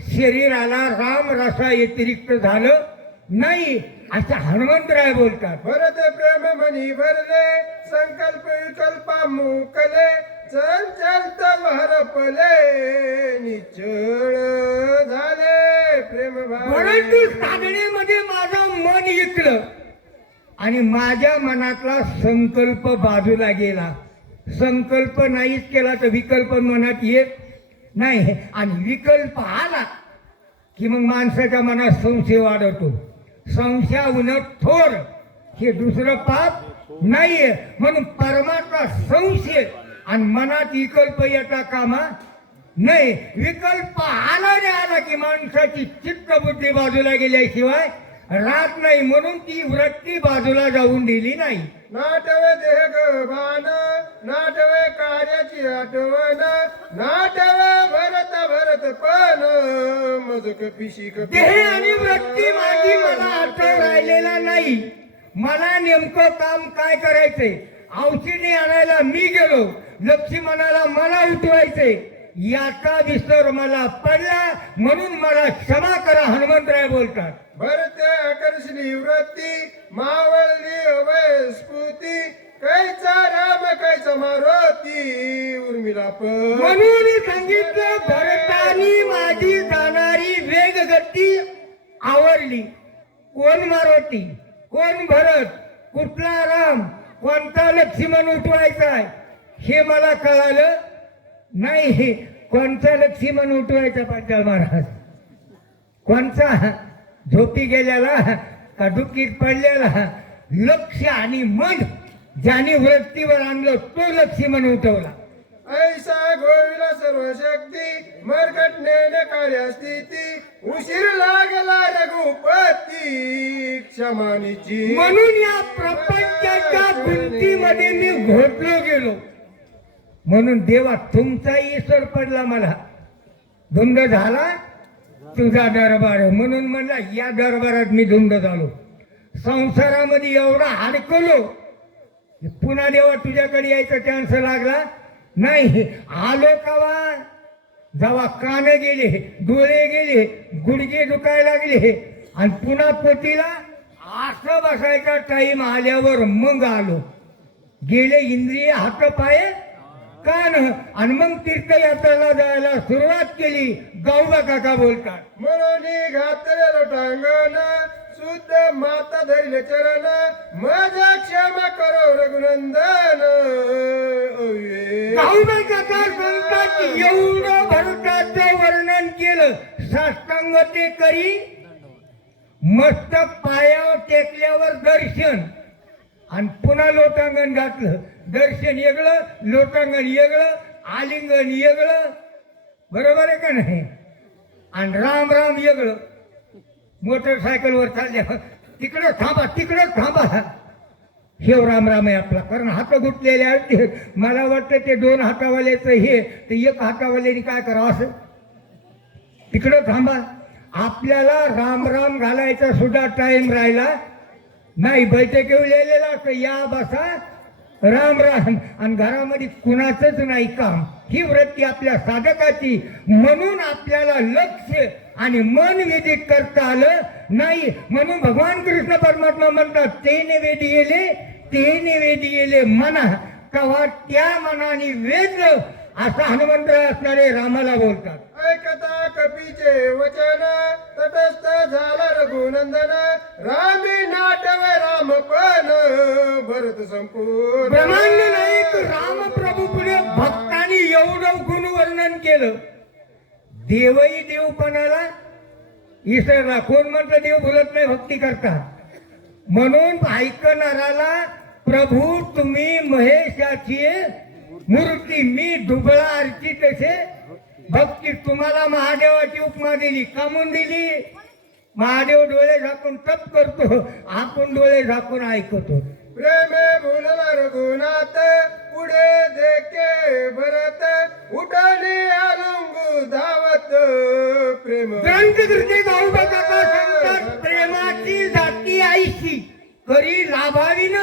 शरीराला राम रसा व्यतिरिक्त झालं नाही असं हनुमंतराय बोलतात. भरत प्रेम मनी भरले संकल्प विकल्पा मोकले चंचल हरपले निचळ झाले प्रेम परंतु साधनेमध्ये माझं मन ऐकलं आणि माझ्या मनातला संकल्प बाजूला गेला. संकल्प नाहीच केला तर विकल्प मनात येत नाही आणि विकल्प आला की मग माणसाच्या मनात संशय वाढवतो. संशयाहून थोर हे दुसरं पाप नाहीये. म्हणून परमात्मा संशय आणि मनात विकल्प येता कामा नाही. विकल्प आला नाही आला की माणसाची चित्तबुद्धी बाजूला गेल्याशिवाय राहत नाही. म्हणून ती वृत्ती बाजूला जाऊन दिली नाही. नाटवे देह गभान नाटवे कार्याची आठवण नाटवे भरत भरत पण मजक पिशी देह आणि वृत्ती माझी मला अर्थ राहिलेला नाही. मला नेमकं काम काय करायचंय. औषधी आणायला मी गेलो. लक्ष्मणाला मला उठवायचंय याचा विसर मला पडला. म्हणून मला क्षमा करा हनुमंतराय बोलतात. भरते आकर्षणी वृत्ती मावळली अवय स्फूर्ती कैचा राम कैचा मारुती उर्मिला म्हणून सांगितलं भरतानी माझी जाणारी वेगगती आवडली. कोण मारुती कोण भरत कुठला राम कोणता लक्ष्मण उठवायचा आहे हे मला कळालं नाही. कोणता लक्ष्मण उठवायचा पांचाळ महाराज कोणचा झोपी गेलेला का डुकीत पडलेला लक्ष आणि मन ज्याने वृत्तीवर आणलं तो लक्ष्मण उठवला. ऐसा गोविला सर्व शक्ती मरकटणे कार्य स्थिती उशीर लागला रघुपती क्षमानीची. म्हणून या प्रपंचाच्या गुंतीमध्ये मी घोटलो गेलो. म्हणून देवा तुमचाही ईश्वर पडला मला. धुंद झाला तुझा दरबार. म्हणून म्हणला या दरबारात मी धुंद झालो. संसारामध्ये एवढा अडकलो पुन्हा देवा तुझ्याकडे यायचा चान्स लागला नाही. आलो कावा जेव्हा कान गेले, डोळे गेले, गुडघे दुखायला लागले आणि पुन्हा पोटीला असं बसायचा टाईम आल्यावर मग आलो. गेले इंद्रिय हात पाय कान आणि मग तीर्थयात्रेला जायला सुरुवात केली. गावबा काका बोलतात. म्हणून घातलेलं टांगण शुद्ध माता धरिले चरण माझा क्षमा करो रघुनंदन. गावबा काका सांगतात एवढं भरताचं वर्णन केलं. साष्टांग ते करी मस्तक पायावर टेकल्यावर दर्शन आणि पुन्हा लोटांगण घातलं. दर्शन वेगळं, लोटांगण वेगळं, आलिंगन वेगळं. बरोबर आहे का नाही? आणि राम राम वेगळं. मोटरसायकलवर चालल्या तिकडं थांबा, तिकडं थांबा. हे राम राम आहे आपला. कारण हात गुंतलेले आहेत. मला वाटतं ते दोन हातावाल्याचं हे ते एक हातावाल्याने काय करावं असं. तिकडं थांबा. आपल्याला राम राम घालायचा सुद्धा टाइम राहिला नाही. बैठक लिहिलेला तर या बसा राम राम आणि घरामध्ये कुणाचंच नाही काम. ही वृत्ती आपल्या साधकाची. म्हणून आपल्याला लक्ष आणि मन वेदित करता आलं नाही. म्हणून भगवान कृष्ण परमात्मा म्हणतात ते निवेदी येले, ते निवेदी येले मना. कवा त्या मनाने वेदलं असं हनुमंतराय असणारे रामाला बोलतात. ऐकता कपीचे वचन तटस्थ झाला रघुनंदन रामी नाटवे रामपण भरत संपूर्ण. ब्रह्मांड नायक रामप्रभू पुढे भक्तांनी एवढं गुणवर्णन केलं. देवही देवपणाला ईश्वरला. कोण म्हणतं देव बोलत नाही भक्ती करता. म्हणून ऐकणाराला प्रभू तुम्ही महेशाची मूर्ती मी दुबळा अर्चित असे भक्ती. तुम्हाला महादेवाची उपमा दिली. कामून दिली? महादेव डोळे झाकून तप करतो, आपण डोळे झाकून ऐकतो. प्रेमे बोलला रघुनाथ पुढे देखे भरत उठाने अलंगू धावत प्रेम. ग्रंथकृती गाऊबा काका सांगतात प्रेमाची जाती आईशी करी लाभावीन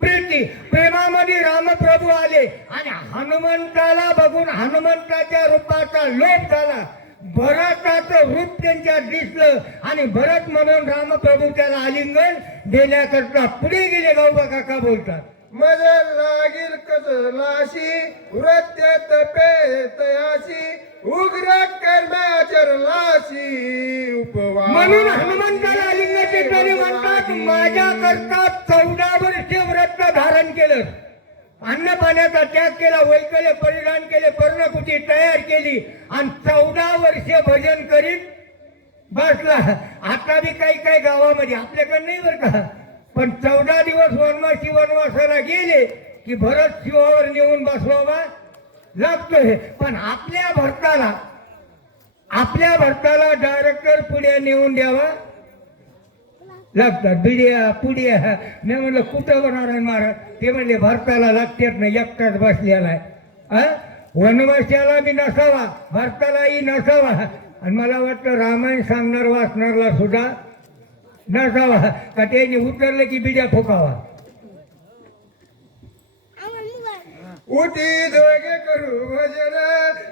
प्रीती. प्रेमामध्ये रामप्रभू आले आणि हनुमंताला बघून हनुमंताच्या रूपाचा लोभ झाला. भरताचं रूप त्यांच्यात दिसलं आणि भरत म्हणून रामप्रभू त्याला आलिंगन देण्याकरता पुढे गेले. गाऊबा काका बोलतात मज लागील कसलाशी वृत्य तपे तयाशी उग्र कर्माचरलाशी उपवास. म्हणून हनुमंताला आलिंगनाचे तरी म्हणतात माझ्या करता 14 वर्षे व्रत धारण केलं, अन्न पाण्याचा त्याग केला, वैकल्य परिधान केले, पर्णकुटी तयार केली आणि 14 वर्षे भजन करीत बसला. आता बी काही काही गावामध्ये आपल्याकडे नाही बरं का, पण 14 दिवस वनवासाला गेले की भरत शिवावर नेऊन बसवावा लागतोय. पण आपल्या भरताला डायरेक्टर पुढे नेऊन द्यावा लागतात. बिड्या पुड्या. मी म्हणलं कुठं होणार आहे महाराज? ते म्हणले भरताला लागतात ना, एकटाच बसलेला आहे. वनवासाला बी नसावा, भरतालाही नसावा. आणि मला वाटतं रामायण सांगणार वाचणारला सुद्धा नसावा का त्याने उतरलं की बिड्या फुकावा. उठी दोघे करू भजन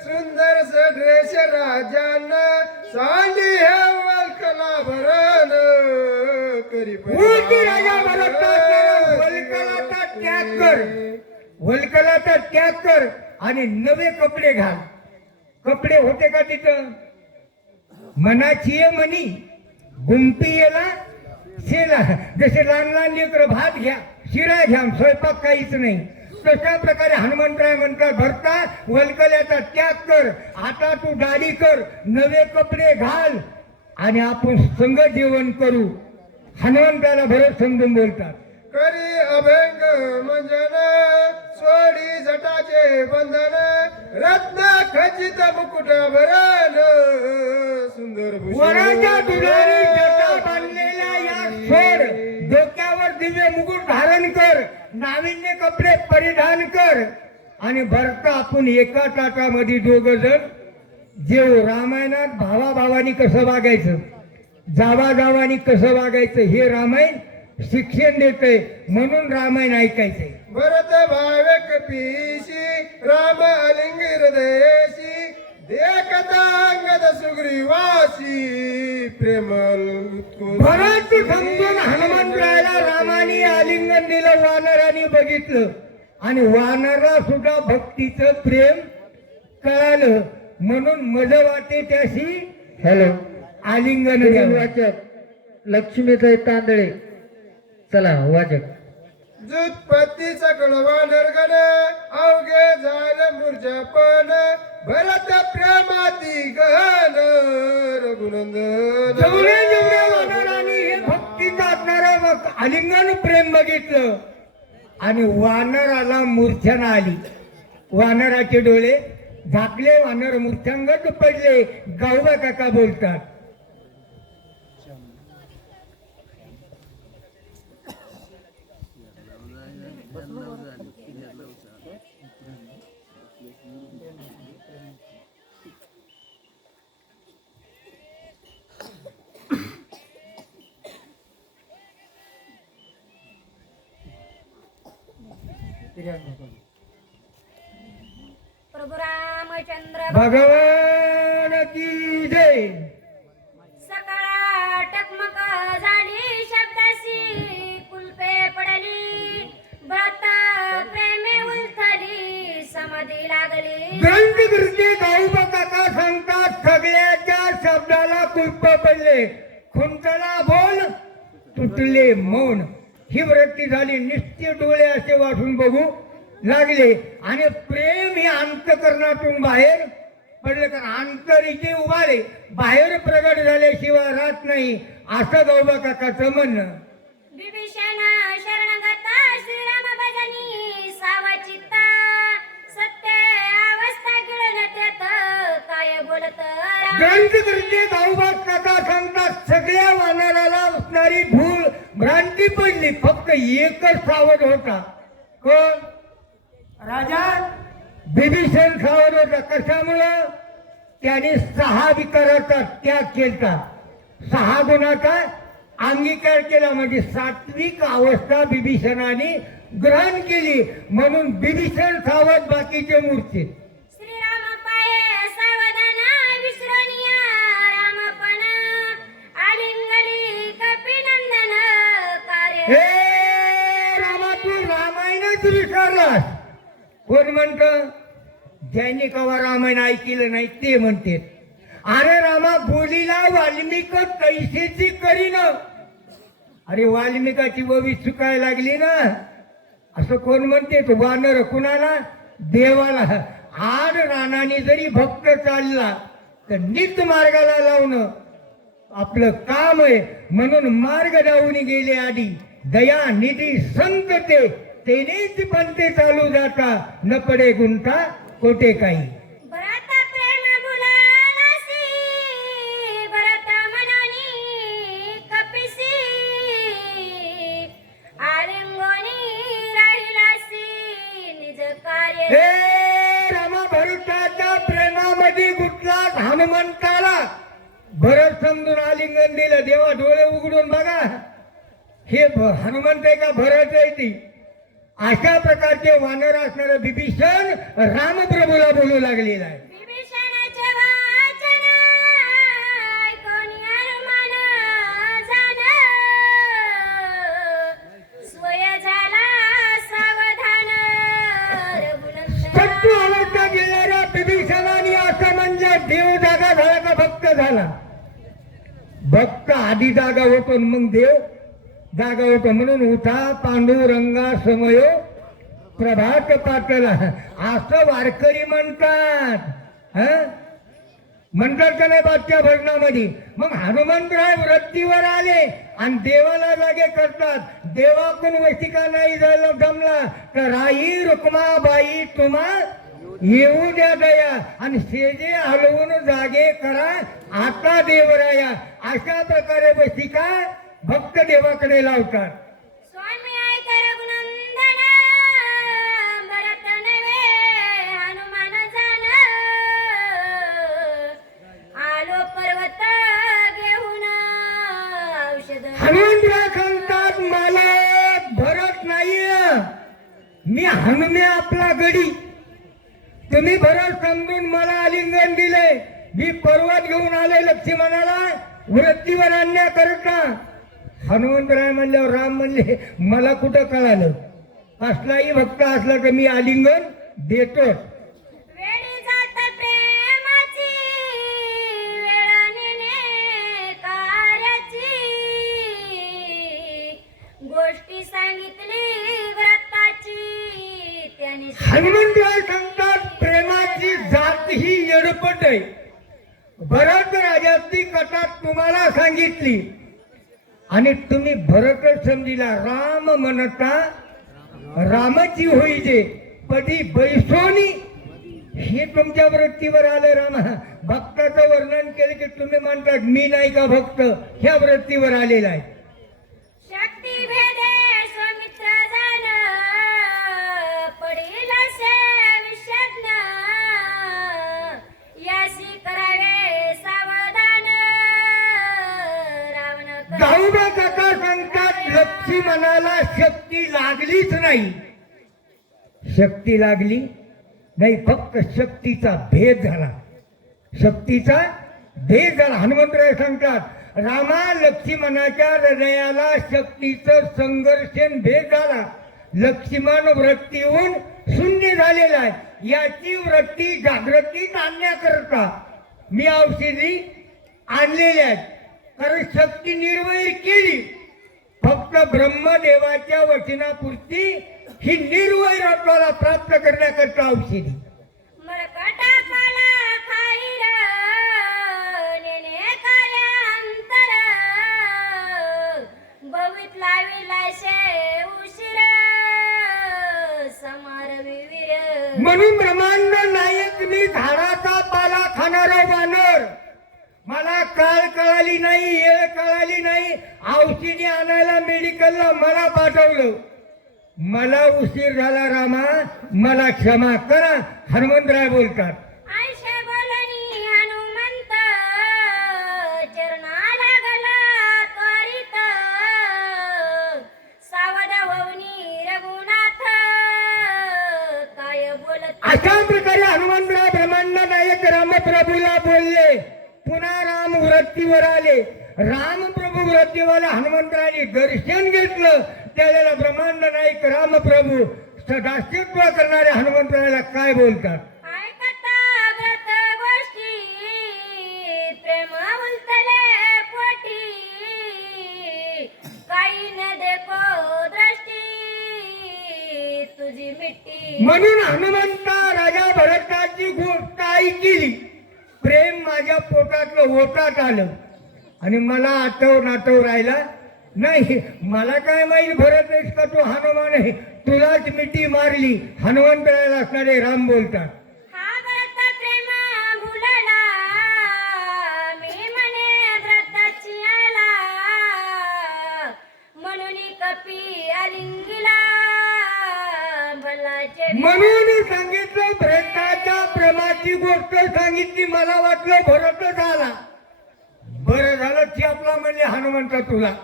सुंदर ड्रेस राजांना सांडी हे वल्कला भरण करी उलटी राजा भरतात वल्कलाचा त्याग कर, वल्कलाचा त्याग कर आणि नवे कपडे घाल. कपडे होते का तिथं? मनाची आहे मनी, गुंपी येला शेला. जसे लहान लहान लेकर भात घ्या, शिरा घ्या, स्वयंपाक काहीच नाही. तशा प्रकारे हनुमंतराय म्हणतात भरता वल्कल्याचा त्याग कर, आता तू दाढी कर, नवे कपडे घाल आणि आपण संग जेवण करू. हनुमंताला भरत समजून बोलतात. करी अभंग मंजन सोडी जटाचे बंधन रत्न खचित मुकुट भरण सुंदर वराच्या दुधारी जटा बांधलेल्या या सोड डोक्यावर दिव्य मुकुट धारण कर, नाविन्य कपडे परिधान कर आणि भरता आपण एका ताटामध्ये दोघ जण जेव. रामायणात भावाभावानी कसं वागायचं, जावाजावानी कसं वागायचं हे रामायण शिक्षण देतंय. म्हणून रामायण ऐकायचंय. भरत भावे कपीशी राम अलिंग हृदयशी देखता अंगद सुग्रीवासी प्रेमल भरत समजून हनुमंतरायाला रामाने आलिंगन दिलं. वानरांनी बघितलं आणि वानरा सुद्धा भक्तीचं प्रेम कळालं. म्हणून मज वाटे त्याशी हॅलो आलिंगन द्यावं. वाचक लक्ष्मीताई तांदळे. चला वाचक. जुत्पत्तीचा कळवा नरगण अवघे झालं मूर्छापण भरत प्रेमाती गहन रघुनंदन. जेवढे जेवढे वानरांनी हे भक्तीचं असणारं आलिंगन प्रेम बघितलं आणि वानराला मूर्छना आली. वानराचे डोळे झाकले, वानर मूर्छांगत पडले. गावबा काका बोलतात. प्रभु रामचंद्र भगवान की जय. सकाळ टकमक झाली शब्दासी कुलपे पडली व्रत प्रेमे उलथली समाधी लागली. ग्रंथकृती गाऊबा काका सांगतात सगळ्याच्या शब्दाला कुलप पडले. खुंटला बोल तुटले मौन. ही वृत्ती झाली. निश्चित डोळे असे वाटून बघू लागले आणि प्रेम हे अंतकरणातून बाहेर पडले. कारण अंतर इथे उभारे बाहेर प्रगट झाल्याशिवाय राहत नाही असं गौबा काकाचं म्हणणं. विभीषण शरणगत श्रीराम भजनी सावचित्ता सत्य अवस्था गिळन तेत काय बोलत राम. ग्रंथकृती गाऊबा काका सांगतात सगळ्या वानराला असणारी भूल भ्रांती पडली. फक्त एकच सावध होता. कोण? राजा विभीषण सावध होता. कशामुळं? त्याने 6 विकाराचा त्याग केला. 6 गुणाचा अंगीकार केला. म्हणजे सात्विक अवस्था विभीषणाने ग्रहण केली. म्हणून विभीषण सावध, बाकीचे मूर्छित. श्रीराम पाये सावधान विसरणीय रामपण आलिंगली कपिनंदन कार्य. हे रामा तू रामायणच विसरलास. कोण म्हणत? ज्यांनी कवा रामायण ऐकलं नाही ते म्हणते. अरे रामा बोलीला वाल्मिक तैसेची करीन. अरे वाल्मिकाची ववी चुकायला लागली ना असं कोण म्हणते? तो वानर कुणाला? देवाला. आड रानाने जरी भक्त चालला तर नित मार्गाला लावणं आपलं काम आहे. म्हणून मार्ग लावून गेले आधी दया निधी संत तेनेच बनते चालू जाता न पडे गुंता कोटे काही. भरत प्रेम बुलालासी भरत मनानी कपिसी आलिंगोनी राहिलासी निज कार्य. हे रामा भरताच्या प्रेमामध्ये गुंतलास हनुमंताला. भरत समजून आलिंगन दिलं. देवा डोळे उघडून बघा हे हनुमंत आहे का भरत आहे ती. अशा प्रकारचे वानर असणारं विभीषण रामप्रभूला बोलू लागलेला आहे. विभीषणाचे वाचन ऐकून हनुमान जाण स्वय झाला सावधान रघुनंदन. शत्रू अवस्था गेलेल्या विभीषणाने असं म्हणलं देव जागा झाला का भक्त झाला? भक्त आधी जागा होतो मग देव जागा होतो. म्हणून उठा पांडुरंगा समयो प्रभात पाटला असं वारकरी म्हणतात. म्हणतात का नाही बादच्या भजनामध्ये. मग हनुमंतराय वृत्तीवर आले आणि देवाला जागे करतात. देवाकडून वशिका नाही जायला जमला तर राई रुक्माबाई तुम्हा येऊ द्या दया आणि शेजे हलवून जागे करा आता देवराया. अशा प्रकारे वशिका भक्त देवाकडे लावतात. स्वामी ऐक रघुनंदन भरत नव्हे हनुमान जाण आलो पर्वत घेऊन औषध. हनुमंतराय सांगतात मला भरत नाहीये, मी हनुमे आपला गडी. तुम्ही भरत समजून मला आलिंगन दिले. मी पर्वत घेऊन आले लक्ष्मणाला वृत्तीवर आणण्याकरता. हनुमंतराय म्हणल्यावर राम म्हणले मला कुठं कळालं, कसलाही भक्त असला तर मी आलिंगन देतो. वेळी जात प्रेमाची वेळ नेणे कार्याची गोष्टी सांगितली व्रताची त्याने. हनुमंतराय सांगतात प्रेमाची जात ही येडपट आहे. भरत राजाची कथा तुम्हाला सांगितली आणि तुम्ही भरतच समजिला. राम म्हणता रामाची होईजे पदी बैसोनी. हे तुमच्या वृत्तीवर आलं. राम भक्ताचं वर्णन केलं की तुम्ही म्हणतात मी नाही का भक्त, ह्या वृत्तीवर आलेला आहे. शक्ती भेदे स्वामित्र जाण पडील असे विषज्ञ यासी करावे सावधान रावण. गाऊबा काका सांगतात लक्ष्मणाला शक्ती लागलीच नाही. शक्ती लागली नाही, फक्त शक्तीचा भेद झाला. शक्तीचा भेद झाला. हनुमंतराय सांगतात रामा लक्ष्मणाच्या हृदयाला शक्तीचं संघर्षण भेद झाला. लक्ष्मण वृत्तीहून शून्य झालेला आहे. याची वृत्ती जागृतीत आणण्याकरता मी औषधी आणलेल्या आहेत. कारण शक्ती निर्वैर केली. फक्त ब्रह्मदेवाच्या वचनापुरती ही निर्वैरत्वाला प्राप्त करण्याकरता औषधी. मरकटा पाला खाईर नेने कार्यांतर भवित लाविलाशे उशीर समार विवीर. म्हणून ब्रह्मांड नायक मी झाडाचा पाला खाणारा वानर. मला काळ कळाली नाही, येळ कळाली नाही. औषधी आणायला मेडिकलला मला पाठवलं. मला उशीर झाला रामा, मला क्षमा करा. हनुमंतराय बोलतात आयशे बोलणी हनुमंत चरणा लागला त्वरित सावध होऊनी रघुनाथ काय बोलत. अशा प्रकारे हनुमंतराय ब्रह्मांड नायक रामप्रभूला बोलले. पुन्हा राम वृत्तीवर आले. रामप्रभू वृत्तीवाला हनुमंतरायांनी दर्शन घेतलं. त्यावेळेला ब्रह्मांड नायक रामप्रभू सदाशित्व करणाऱ्या हनुमंतरायाला काय बोलतात. ऐकता व्रत गोष्टी प्रेम उलटले पोटी काही न देखो दृष्टी तुझी मिट्टी. म्हणून हनुमंता राजा भरताची गोष्ट ऐकली. प्रेम माझ्या पोटातलं ओटात आलं आणि मला आठव राहिला नाही. मला काय माहिती भरत आहेस का तू हनुमान आहे, तुलाच मिठी मारली. हनुमंतरायाला असणारे राम बोलतात हा व्रत प्रेम भुलला मी म्हणे व्रताची आला म्हणून कपी अलिंगिला भलाचे. म्हणून सांगितलं भरताच्या प्रेमाची गोष्ट सांगितली. मला वाटलं भरतच आला. बरं झालं चेपला म्हणले हनुमंता तुला.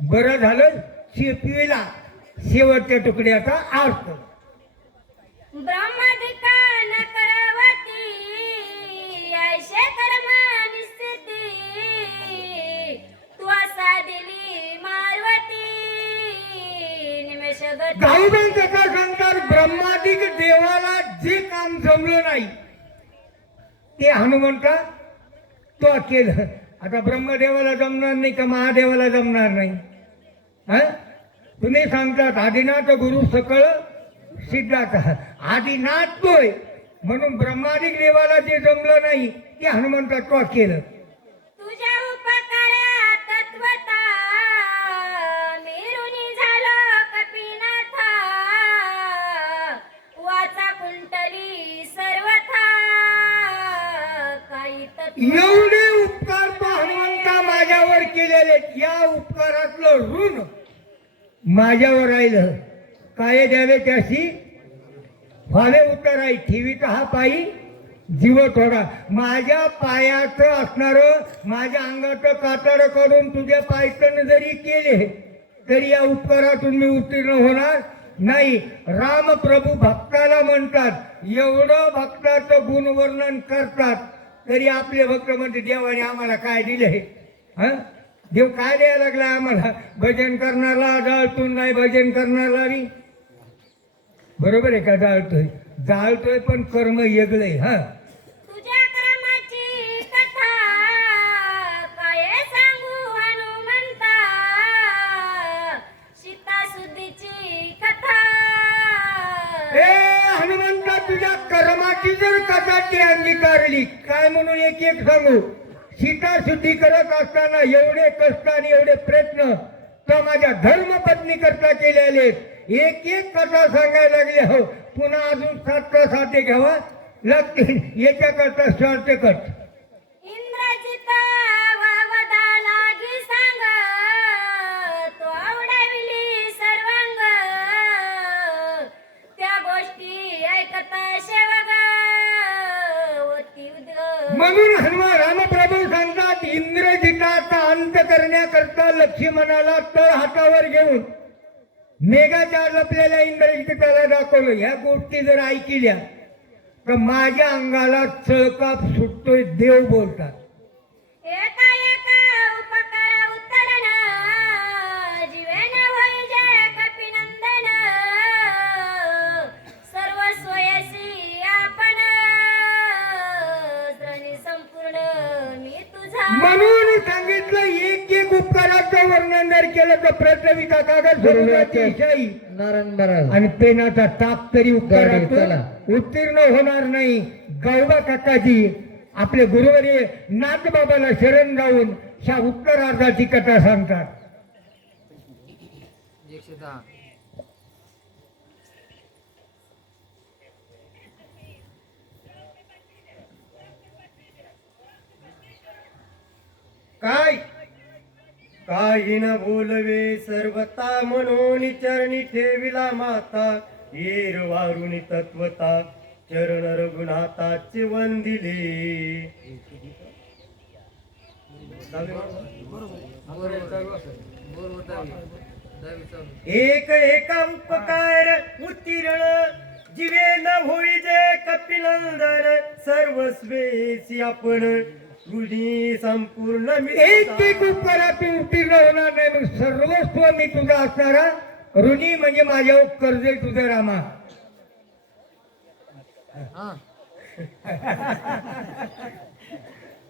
बरं झालं चेपीला शेवटच्या तुकड्याचा अर्थ. ब्रह्मदिका न करवती ऐशे कर्म निस्थिती तू असा दिली मारवती निमेष गती. गाऊबाई कथा सांगतात ब्रह्मादिक देवाला जे काम जमलं नाही ते हनुमंता तो केलं. आता ब्रह्मदेवाला जमणार नाही का महादेवाला जमणार नाही. तुम्ही सांगतात आदिनाथ गुरु सकळ सिद्धाचा. आदिनाथ तोय म्हणून ब्रह्मादिक देवाला जे जमलं नाही ते हनुमंता तो केलं. तुझ्या उपकारा तत्वता मेरुनी झालो कपिनाथा वाचा कुंटली सर्वथा काही तत्व एवढे उपकार तो हनुमंता माझ्यावर केलेले, या उपकारातलं ऋण माझ्यावर राहिलं. काय द्यावे त्याशी व्हावे उतराई, ठेवीत हा पायी जीव थोडा. माझ्या पायाचं असणार, माझ्या अंगाचं कातड काढून तुझ्या पायतन जरी केले तरी या उपकारातून मी उत्तीर्ण होणार नाही. रामप्रभू भक्ताला म्हणतात, एवढं भक्ताचं गुणवर्णन करतात तरी आपले भक्त म्हणते देवाने आम्हाला काय दिले. हं, देव काय द्यायला लागला आम्हाला? भजन करणारा जाळतून नाही, भजन करणारा नाही. बरोबर आहे का? जाळतोय जाळतोय पण कर्म वेगळंय. हा, तुझ्या कर्माची कथा काय सांगू हनुमंता सीता सुद्धीची कथा ए हनुमंता, तुझ्या कर्माची जर कथा ती अंगीकारली, काय म्हणून एक एक सांगू. सीता शुद्धी करत असताना एवढे कष्ट आणि एवढे प्रयत्न तो माझ्या धर्मपत्नी करता केलेले, एक एक कथा सांगायला लागले. हो, पुन्हा अजून 7 साधे घ्यावा लागतील. याच्या करता शॉर्टकट. इंद्रजित वावदा लागी सांग तो आवडाविली सर्वांग त्या गोष्टी ऐकता शेवग म्हणून हनुमान रामप्रभू सांगतात, इंद्रजिताचा अंत करण्याकरता लक्ष्मणाला तळ हातावर घेऊन मेघाच्या लपलेल्या इंद्रजिताला दाखवलं. ह्या गोष्टी जर ऐकल्या तर माझ्या अंगाला चळकाप सुटतोय, देव बोलतात. एका एका उपकार उतरण जीवेन होई जय कपिनंदन सर्व सोयसी आपण श्रणी संपूर्ण मी तुझा. म्हणून सांगितलं, एक एक उपकाराचं वर्णन जर केलं तर प्रथमिका कागद शाही आणि पेनाचा ताप तरी उपकारात उत्तीर्ण होणार नाही. गौबा काकाजी आपले गुरुवारी नाथबाबाला शरण जाऊन ह्या उत्तरार्धाची कथा सांगतात. काय काही न बोलवे सर्वता म्हणून चरणी ठेविला माता. येर वारुणी तत्वता चरण रघुनाथाचे वंदिले. एक एका उपकार उत्तीर्ण जीवे न होई जे कपिनंदन सर्वस्वेसी आपण ऋणी संपूर्ण मी. एक एक उपकारातून उत्तीर्ण होणार नाही, मग सर्वस्व मी तुझा असणारा ऋणी म्हणजे माझ्यावर कर्ज आहे तुझं रामा.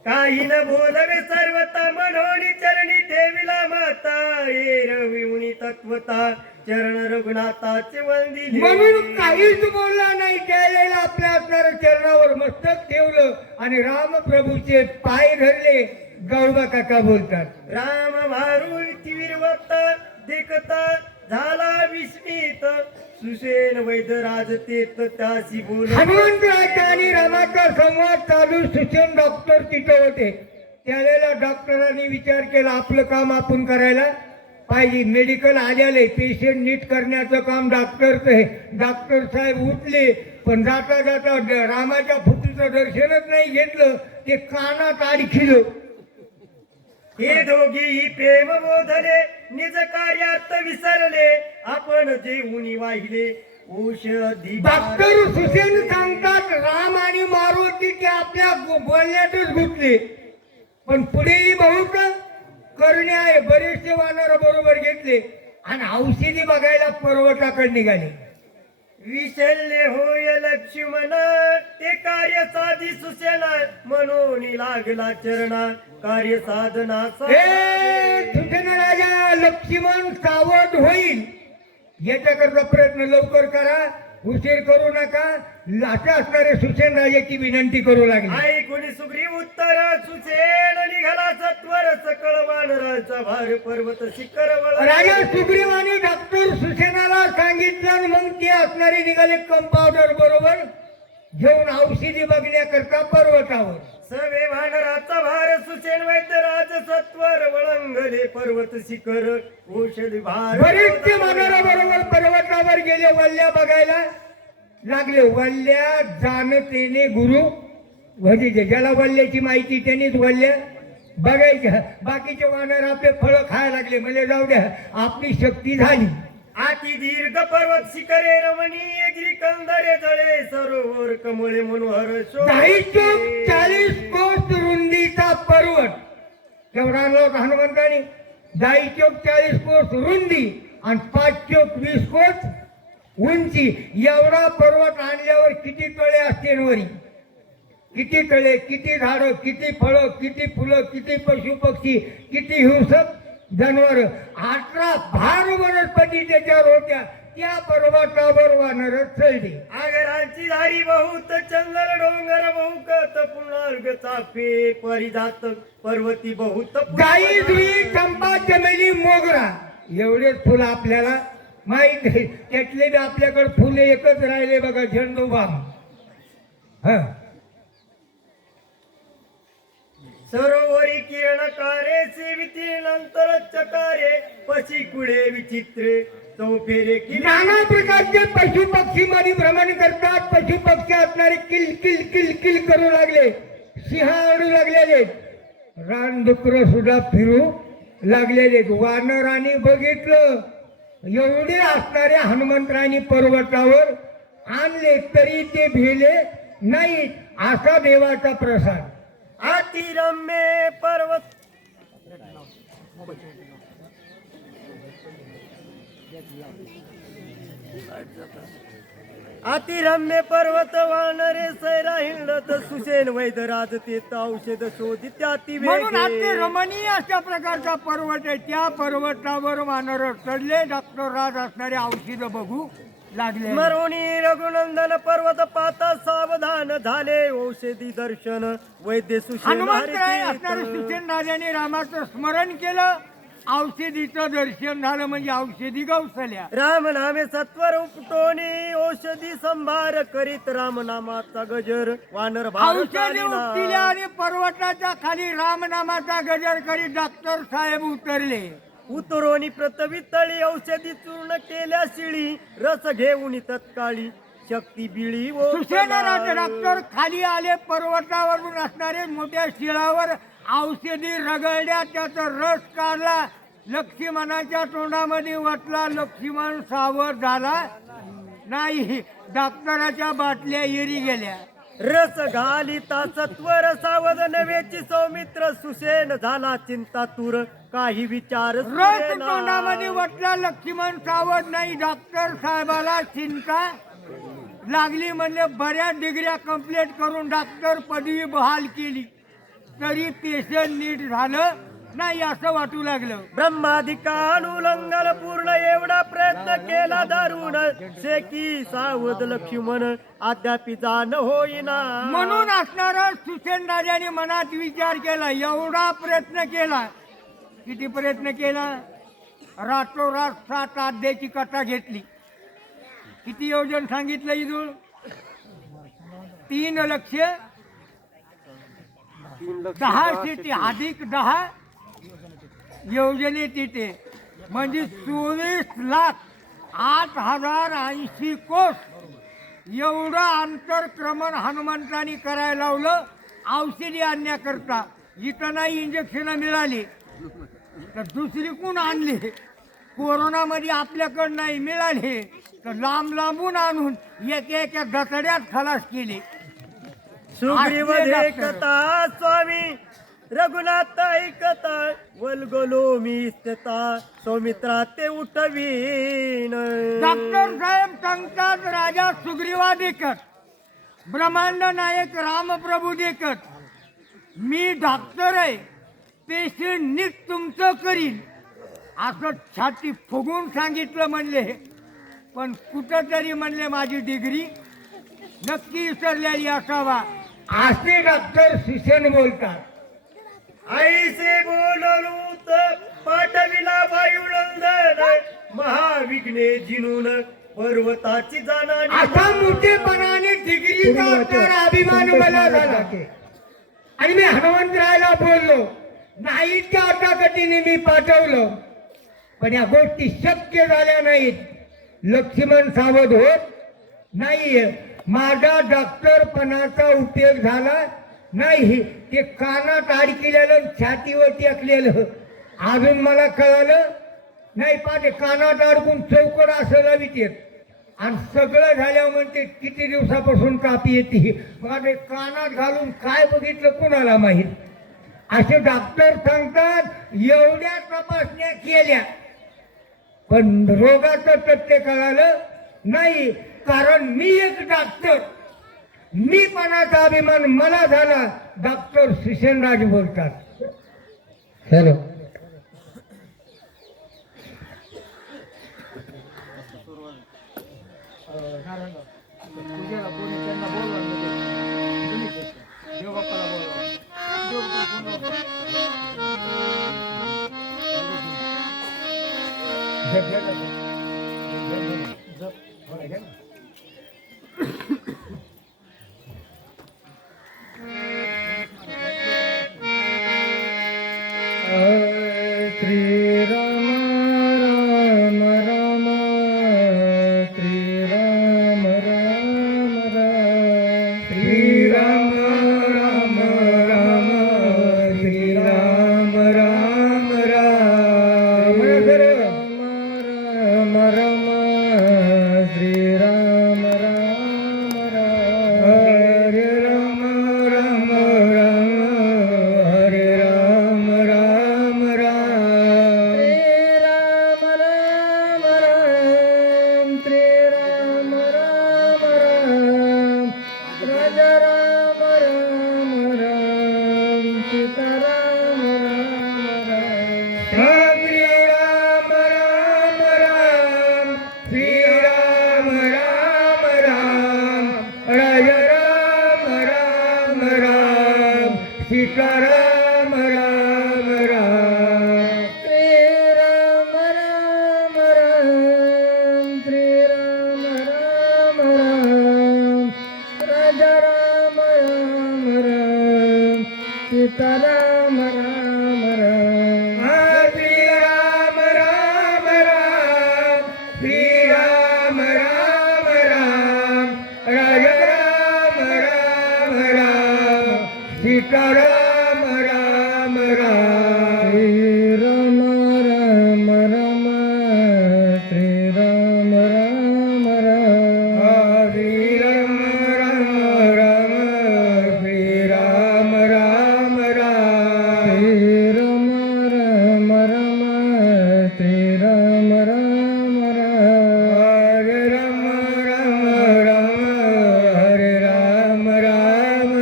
काही न बोलवे सर्वता म्हणून चरणी ठेविला माता. एरविणी तत्वता चरण रघुनाथाचे वंदिले. म्हणून काहीच बोलला नाही. त्यावेळेला आपल्या असणाऱ्या चरणावर मस्तक ठेवलं आणि रामप्रभूचे पाय धरले. गौबा काका बोलतात, राम भारुती विरवता देखता झाला विस्मित. सुसेन वैद्यराज तेत त्यासी बोल. हनुमंतराजा आणि रामाचा संवाद चालू. सुसेन डॉक्टर तिथं होते. त्यावेळेला डॉक्टरांनी विचार केला, आपलं काम आपण करायला पाहिजे. मेडिकल आलेले पेशंट नीट करण्याचं काम डॉक्टरचं आहे. डॉक्टर साहेब उठले, पण जाता जाता रामाच्या फुटीचं दर्शनच नाही घेतलं. ते कानात अडकिलं. हे दोघेही प्रेम बोधले निज कार्यात विसरले. आपण जे उनी वाहिले औषधी. डॉक्टर सुसेन सांगतात, राम आणि मारुती ते आपल्या बोलण्यातच घुसले, पण पुढेही बहुत करणे आहे. बरेचसे वानर बरोबर घेतले आणि औषधी बघायला पर्वताकडे निघाले. विशल्य होय लक्ष्मण ते कार्य साधी सुसेना. म्हणून लागला चरणा कार्य साधना. सुसेन राजा लक्ष्मण सावध होईल याच्याकरता प्रयत्न लवकर करा. उशीर करू नका. अशा असणारे सुसेनराजाची विनंती करू लागली. आई कोणी सुग्रीव उत्तर सुसेन निघाला सत्वर सकळ वानराचा भार पर्वत शिखर राजा सुग्रीवाने डॉक्टर सुसेनाला सांगितलं आणि मग ते असणारे निघाले कंपाऊंडर बरोबर घेऊन औषधी बघण्याकरता पर्वतावर. सवे वानराचा भार सुसेन वैद्यराज सत्वर वळंगले पर्वत शिखर औषधी भार बरेचसे वानराबरोबर पर्वतावर गेले. वल्ल्या बघायला लागले. वल्ल्या जाणतेने गुरु म्हणजे ज्याला वल्ल्याची माहिती त्यांनीच वल्ल्या बघायच्या. बाकीचे वानर आपले फळं खायला लागले. म्हणजे जाऊ द्या आपली शक्ती झाली. आती दीर्घ पर्वत शिखरे रमणीय गिरी कंदरे जळे सरोवर कमळे मनोहर 40 कोस रुंदीचा पर्वत केवढा आणला होता हनुमंताने. 40 कोस रुंदी आणि 20 कोस उंची एवढा पर्वत आणल्यावर किती तळे असते वरी. किती तळे, किती झाडं, किती फळं, किती फुलं, किती पशु पक्षी, किती हिंसक जनावर, 18 भार वनस्पती त्याच्यावर होत्या. त्या पर्वतावर वानर चढले. आगरांची झाडी बहुत चंदन डोंगर बहुकत पुनार्ग चाफे परिजात पर्वती बहुत गाई जुई चंपा चमेली मोगरा एवढेच फुलं आपल्याला माहित आहे. त्यातले बी आपल्याकडे फुले एकच राहिले बघा, झेंडूबाम. हा सरोवरी किरणकारे सेविती नंतर चकारे पशी कुडे विचित्रे चौफेरे नाना प्रकारचे पशु पक्षी मध्ये भ्रमण करतात. पशु पक्षी असणारे किल किल किल किल करू लागले. सिंह आडू लागलेले. रानडुकर सुद्धा फिरू लागलेले. वानरांनी बघितलं एवढे असणारे हनुमंतराणी पर्वतावर आणले तरी ते भेले नाहीत. असा देवाचा प्रसाद. अतिरम्य पर्वत अतिरम्य पर्वत वानरे सैरा हिंडत सुसेन वैद्यराज ते औषध शोधित म्हणून अति रमणीय अशा प्रकारचा पर्वत आहे. त्या पर्वतावर वानर चढले. डॉक्टर राज असणारे औषध बघू लागले. मरुणी रघुनंदन पर्वत पाता सावधान झाले औषधी दर्शन वैद्य सुसेन हनुमंतराय असणारे सुसेन राजाने रामाचं स्मरण केलं. औषधीचं दर्शन झालं म्हणजे औषधी गवसल्या. राम नामे सत्वर उपटोनी औषधी संभार करीत राम नामाचा गजर वानर औषधी उपटिल्या आणि पर्वताच्या खाली रामनामाचा गजर करीत डॉक्टर साहेब उतरले. उतरोनी प्रतवी तळी औषधी चूर्ण केल्या शिळी रस घेऊन तत्काळी शक्ती बिळी सुसेनराज डॉक्टर खाली आले. पर्वतावरून असणारे मोठ्या शिळावर औषधी रगडल्या. त्याचा रस काढला. लक्ष्मणाच्या तोंडामध्ये वाटला. लक्ष्मण सावध झाला नाही. डॉक्टराच्या बाटल्या एरी गेल्या. रस घालिता सत्वर सावध नव्हेची सौमित्र सुसेन झाला चिंतातूर काही विचार रस तोंडामध्ये वाटला. लक्ष्मण सावध नाही. डॉक्टर साहेबाला चिंता लागली. म्हणजे बऱ्याच डिग्र्या कंप्लीट करून डॉक्टर पदवी बहाल केली तरी पेशंट नीट झालं नाही असं वाटू लागलं. ब्रह्माधिकानुलंघन पूर्ण एवढा प्रयत्न केला दारुण शेकी सावध लक्ष्मण अद्यापि जाण होईना. म्हणून असणारा सुसेन राजाने मनात विचार केला. एवढा प्रयत्न केला. किती प्रयत्न केला. रातोरात 7 अध्यायाची कथा घेतली. किती योजन सांगितलं इथून 3 लक्ष 10 शेती अधिक 10 योजने तिथे म्हणजे 24,08,080 कोस एवढं अंतरक्रमण हनुमंतांनी करायला लावलं औषधी आणण्याकरता. इथं नाही इंजेक्शन मिळाली तर दुसरी कोण आणली. कोरोनामध्ये आपल्याकडं नाही मिळाले तर लांब लांबून आणून एका दसड्यात खलास केले. सुग्रीव ऐकता स्वामी रघुनाथ ऐकता वल्गलो मी स्थिता सौमित्रा ते उठवीन. डॉक्टर साहेब सांगतात राजा सुग्रीवा देखत ब्रह्मांड नायक रामप्रभू देखत मी डॉक्टर आहे. पेशंट नीट तुमचं करीन असं छाती फुगून सांगितलं. म्हणले पण कुठं तरी म्हणले माझी डिग्री नक्की विसरलेली असावा असे डॉक्टर सुसेन बोलतात. आईसे बोललू तर पाठविला वायुनंदन महाविघ्ने जिनून पर्वताची जाणारी असा मोठेपणाने डिग्रीचा असणारा अभिमान मला झाला आणि मी हनुमंतरायला बोललो नाही त्या अटाकटीने मी पाठवलं पण या गोष्टी शक्य झाल्या नाहीत. लक्ष्मण सावध होत नाही. माझा डॉक्टरपणाचा उपयोग झाला नाही. ते कानात अडकिलेलं छातीवर टेकलेलं अजून मला कळालं नाही. पाहते कानात अडकून चौकड असं लावित आणि सगळं झाल्यावर म्हणते किती दिवसापासून कापी येते. माझे कानात घालून काय बघितलं कोणाला माहीत. असे डॉक्टर सांगतात एवढ्या तपासण्या केल्या पण रोगाचं तथ्य कळालं नाही. कारण मी एक डॉक्टर मीपणाचा अभिमान मला झाला. डॉक्टर सुसेनराज बोलतात. हॅलो श्री राम राम राम श्री राम राम राम श्री राम राम राम श्री राम राम राम राम राम श्री राम राम राम हरे राम राम राम हरे राम राम राम श्री राम राम राम श्री राम राम राम राजा राम राम राम सीता राम राम राम श्री राम राम राम श्री राम राम राम राजा राम राम राम सीता राम राम राम श्री राम राम राम श्री राम राम राम राजा राम राम राम सीता राम राम राम श्री राम राम राम श्री राम राम राम राजा राम राम राम सीता राम राम राम श्री राम राम राम श्री राम राम राम श्री राम राम राम श्री राम राम राम श्री राम राम राम श्री राम राम राम हरे राम राम राम हरे राम राम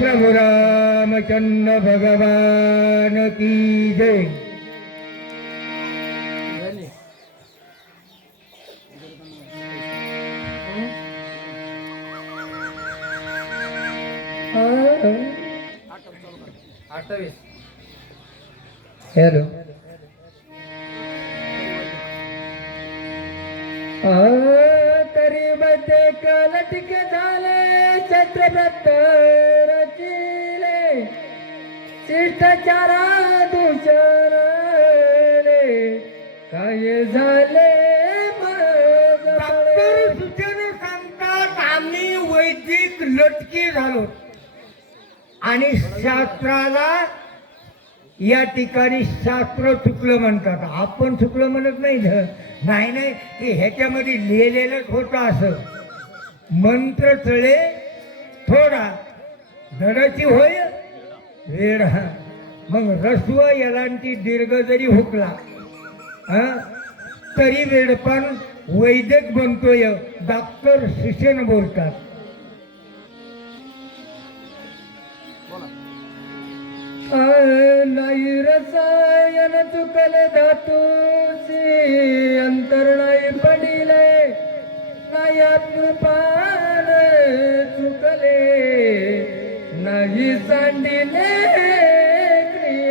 प्रभु रामचंद्र भगवान की जय. हॅलो तरी बते कलटिके झाले छत्रपत रचिले शिष्टाचारा दुसरे काय झाले डॉक्टर सुचेने सांगतात आम्ही वैदिक लटके झालो आणि शास्त्राला या ठिकाणी शास्त्र चुकलं म्हणतात. आपण चुकलं म्हणत नाही. नाही नाही ते ह्याच्यामध्ये लिहिलेलंच होतं असं मंत्र चळे थोडा धडाची होय वेडा. मग रस्व यालांची दीर्घ जरी हुकला तरी वेडपण वैदिक बनतोय. डॉक्टर सुसेन बोलतात. नाही रसायन चुकले धातूची अंतर नाही पडिले कृपान चुकले नाही सांडिले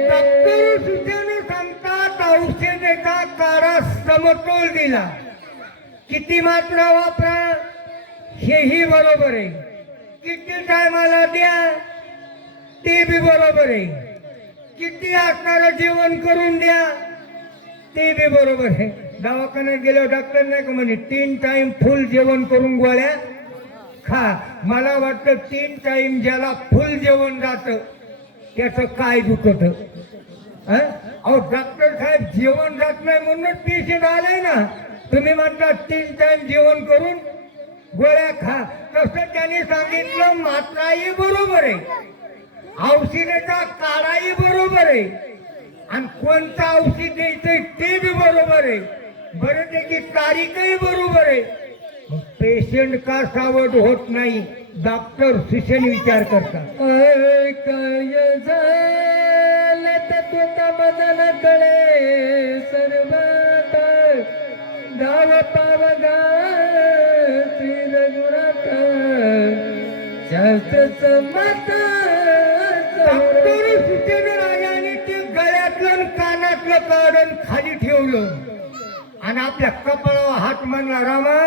डॉक्टर सूचना सांगतात औषधाचा काढा समतोल दिला, किती मात्रा वापरा हेही बरोबर आहे, किती टायमाला द्या ते बी बरोबर आहे, किती असणारं जेवण करून द्या ते बी बरोबर आहे. दवाखान्यात गेल्यावर डॉक्टर नाही का म्हणे 3 टाइम फुल जेवण करून गोळ्या खा. मला वाटतं 3 टाइम ज्याला फुल जेवण जातं त्याचं काय दुखत. अहो डॉक्टर साहेब जेवण जात नाही म्हणून पेशंट आलाय ना, तुम्ही म्हणता 3 टाइम जेवण करून गोळ्या खा. तसं त्यांनी सांगितलं मात्राही बरोबर आहे, औषधाचा काढाही बरोबर आहे आणि कोणतं औषध द्यायचंय ते बी बरोबर आहे, बरं त्याची तारीखही बरोबर आहे. पेशंट का सावध होत नाही, डॉक्टर सुशेन विचार करतात. काय झालं तर मदन कळे सर्वात गाव पावगा रघुनाथ शास्त्र मत. डॉक्टर सुशेन राजाने ते गळ्यातलं आणि कानातलं काढून खाली ठेवलं आणि आपल्या कपाळावर हात मानला. रामा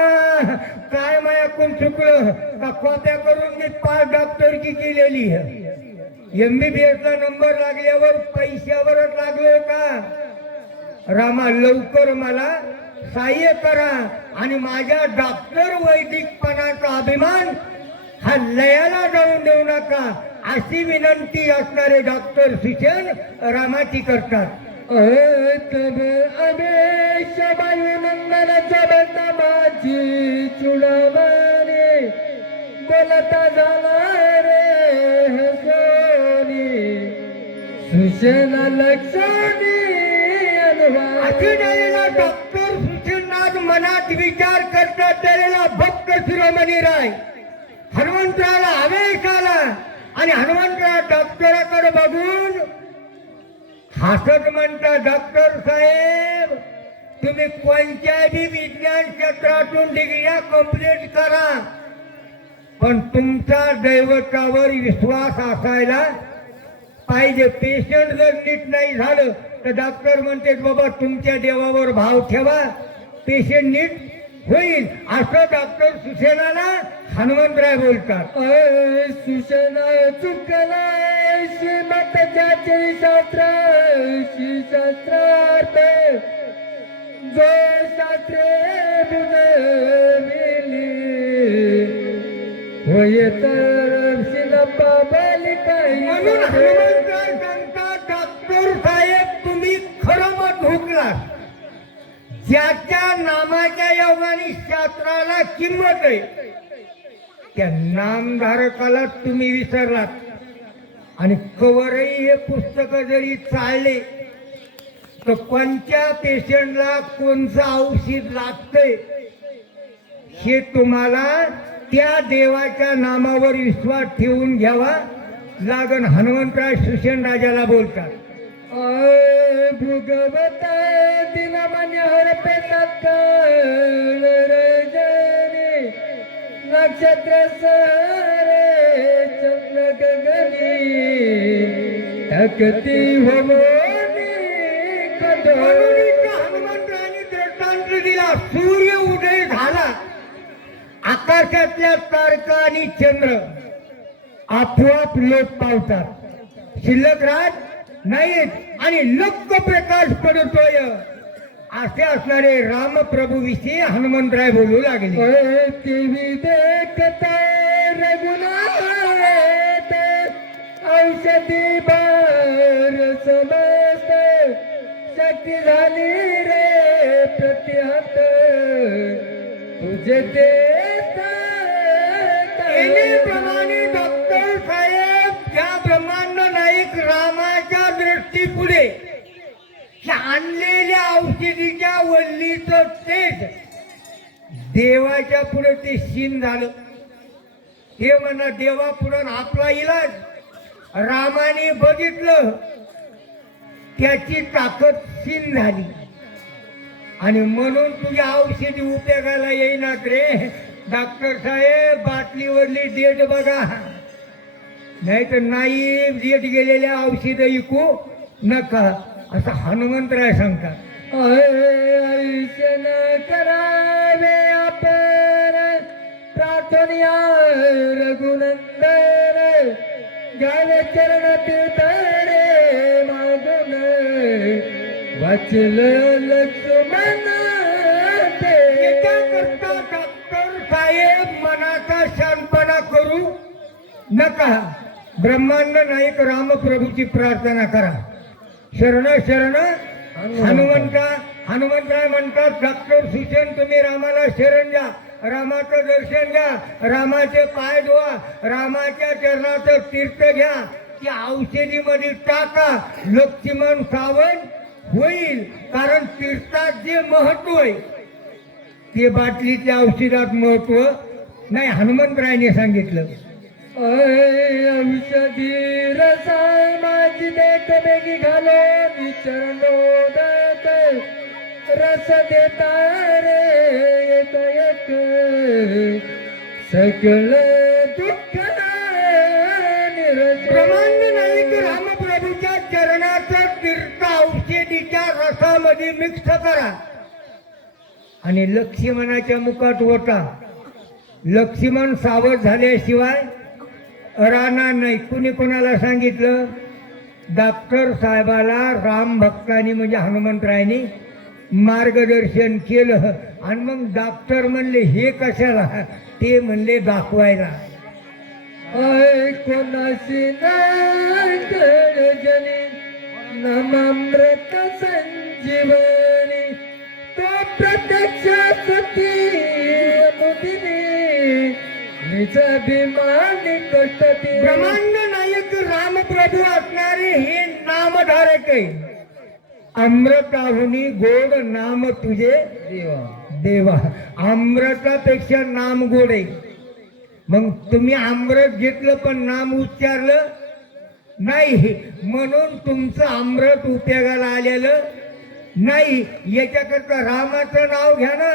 काय मायाकून चुकलं का कॉप्या करून मी 5 डॉक्टरकी केलेली. MBBS ला नंबर लागल्यावर पैशावरच लागलोय का. रामा लवकर मला सहाय्य करा आणि माझ्या डॉक्टर वैदिकपणाचा अभिमान हा लयाला जाऊन देऊ नका अशी विनंती असणारे डॉक्टर सुशेन रामाची करतात. तब अमेश वायुनंदन जबत माझी चुडवाने बोलता झाला रे सोनी सुशेना लक्षणी अनुभव. डॉक्टर सुशेननाथ मनात विचार करतात त्याला भक्त शिरोमणी राय हनुमंतराला आवेश आला आणि हनुमंतराव डॉक्टराकडे बघून हसत म्हणता, डॉक्टर साहेब तुम्ही कोणत्या बी विज्ञान क्षेत्रातून डिग्र्या कंप्लीट करा पण तुमचा दैवतावर विश्वास असायला पाहिजे. पेशंट जर नीट नाही झालं तर डॉक्टर म्हणते बाबा तुमच्या देवावर भाव ठेवा, पेशंट नीट होईल असं डॉक्टर सुशेनाला हनुमंतराय बोलतात. सुशेना चुकला श्रीमत शास्त्री शास्त्रार्थ जो शास्त्रे बुजविली होय तर शिलपा बालिकाई. म्हणून हनुमंतराय सांगतात डॉक्टर साहेब तुम्ही खरं मत हुकला. ज्याच्या नामाच्या योगाने शास्त्राला किंमत आहे त्या नामधारकाला तुम्ही विसरलात आणि कवरही हे पुस्तक जरी चालले तर कोणत्या पेशंटला कोणतं औषध लागतंय हे तुम्हाला त्या देवाच्या नामावर विश्वास ठेवून घ्यावा लागण. हनुमंतराय सुशेन राजाला बोलतात. भुगवत दिनमान्य हरपे तत्काळ रजनी नक्षत्र सरे चंद्र गगनी तकती होमोनी कदोनी. हनुमंतरायांनी दृष्टांत दिला. सूर्य उदय झाला, आकाशातल्या तारका आणि चंद्र आपोआप लोप पावतात, शिल्लक राहत नाहीत आणि लक्क प्रकाश पडतोय. असे असणारे रामप्रभू विषयी हनुमंतराय बोलू लागले. देवी देखता रघुनाथ औषधी बार समस्त शक्ती झाली रे प्रतिहत तुझे प्रमाणे डॉक्टर साहेब त्या ब्रह्मांड नाईक रामाच्या दृष्टीपुढे आणलेल्या औषधीच्या वल्लीचं तेज देवाच्या पुढे ते शीन झालं. हे म्हणा देवा पुढे आपला इलाज रामाने बघितलं, त्याची ताकद शीन झाली आणि म्हणून तुझ्या औषधी उपयोगाला येईनात रे. डॉक्टर साहेब बाटलीवरली डेट बघा, नाही तर नाही डेट गेलेल्या औषध ऐकू नका, असं हनुमंतराय सांगतात. आयुष्य न करावे आपण प्रार्थनिया रघुनंदन, घ्यावे चरण तीर्थरे मागून, वाचल लक्ष्मण करता डॉक्टर साहेब मनाचा शांतपणा करू नका. ब्रह्मांड नायक रामप्रभूची प्रार्थना करा. शरण शरण हनुमंतराय म्हणतात, डॉक्टर सुशन तुम्ही रामाला शरण द्या, रामाचं दर्शन घ्या, रामाचे पाय धुवा, रामाच्या चरणाचं तीर्थ घ्या, की औषधीमध्ये टाका, लक्ष्मण सावध होईल. कारण तीर्थात जे महत्व आहे ते बाटलीतल्या औषधात महत्व नाही. हनुमंतरायने सांगितलं, औषधी रसा माझी देत बेगी घालो चरणोदक, रस देता रे एक एक, सकल दुःख ब्रह्मांड नायक रामप्रभूच्या चरणाचं तीर्थ औषधीच्या रसामध्ये मिक्स करा आणि लक्ष्मणाच्या मुखात ओटा. लक्ष्मण सावध झाल्याशिवाय राहणार नाही. कुणी कोणाला सांगितलं? डॉक्टर साहेबाला राम भक्तांनी म्हणजे हनुमंतरायनी मार्गदर्शन केलं. आणि मग डॉक्टर म्हणले हे कशाला? ते म्हणले दाखवायला. कोणाशी जनी नमामृत संजीवनी, तो प्रत्यक्ष सती मुदिनी, ब्रह्मांड नायक रामप्रभू असणारे हे नामधारक आहे. अमृताहुनी गोड नाम तुझे देवा. अमृतापेक्षा नाम गोड आहे. मग तुम्ही अमृत घेतलं पण नाम उच्चारलं नाही, म्हणून तुमचं अमृत उपयोगाला आलेलं नाही. याच्याकरता रामाचं नाव घ्या ना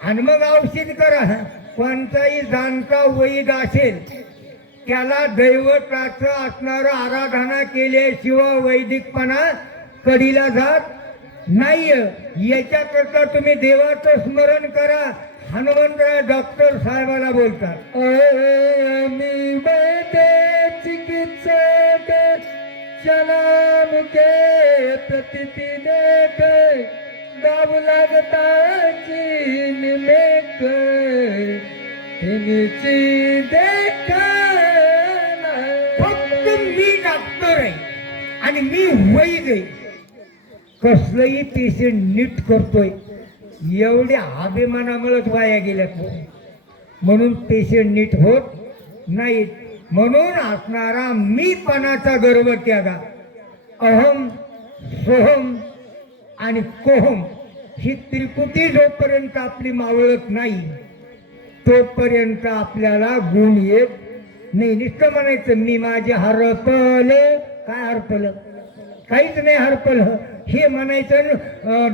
आणि मग औषध करा. कोणताही जाणता वैद असेल त्याला दैवताचं असणारं आराधना केल्याशिवाय वैदिकपणा कडीला जात नाही. याच्याकरता तुम्ही देवाचं स्मरण करा. हनुमंतराय डॉक्टर साहेबाला बोलतात, मी वैद्य चिकित्सक शनाम के प्रतिती देख, दाब लागताची निमेक, फक्त मी डॉक्टर आहे आणि मी वैद्य आहे. कसलंही पेशंट नीट करतोय एवढ्या अभिमानामुळेच वाया गेल्यात. म्हणून पेशंट नीट होत नाहीत. म्हणून असणारा मीपणाचा गर्व त्यागा. अहम सोहम आणि कोहम ही त्रिपुटी जोपर्यंत आपली मावळत नाही तोपर्यंत आपल्याला गुण येत नाही. नुसतं म्हणायचं मी माझे हरपले. काय हरपलं? काहीच नाही हरपलं. हे म्हणायचं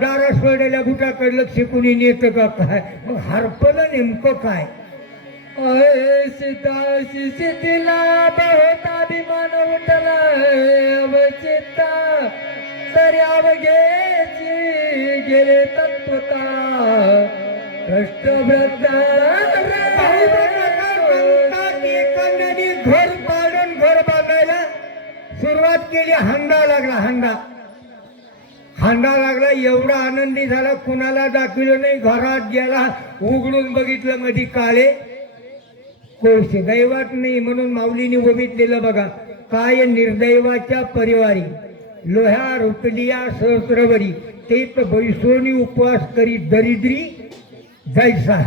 दारा सोडलेल्या बुटाकडे लक्ष कुणी नेतं का काय? मग हरपलं नेमकं काय? सीताशी सिद्धीला होता अभिमान उठला अवचिता, तरी अवघेची गेले तत्वता घर पाडून घर बांधायला सुरुवात केली. हांडा लागला. एवढा आनंदी झाला, कुणाला दाखविलं नाही. घरात गेला, उघडून बघितलं मध्ये काळे कोळसे. दैवात नाही म्हणून माऊलीने वमितलेलं बघा. काय निर्दैवाच्या परिवारी लोह्या रुपलिया सहस्रवरी, ते तर बैसोनी उपवास करी दरिद्री जैसा.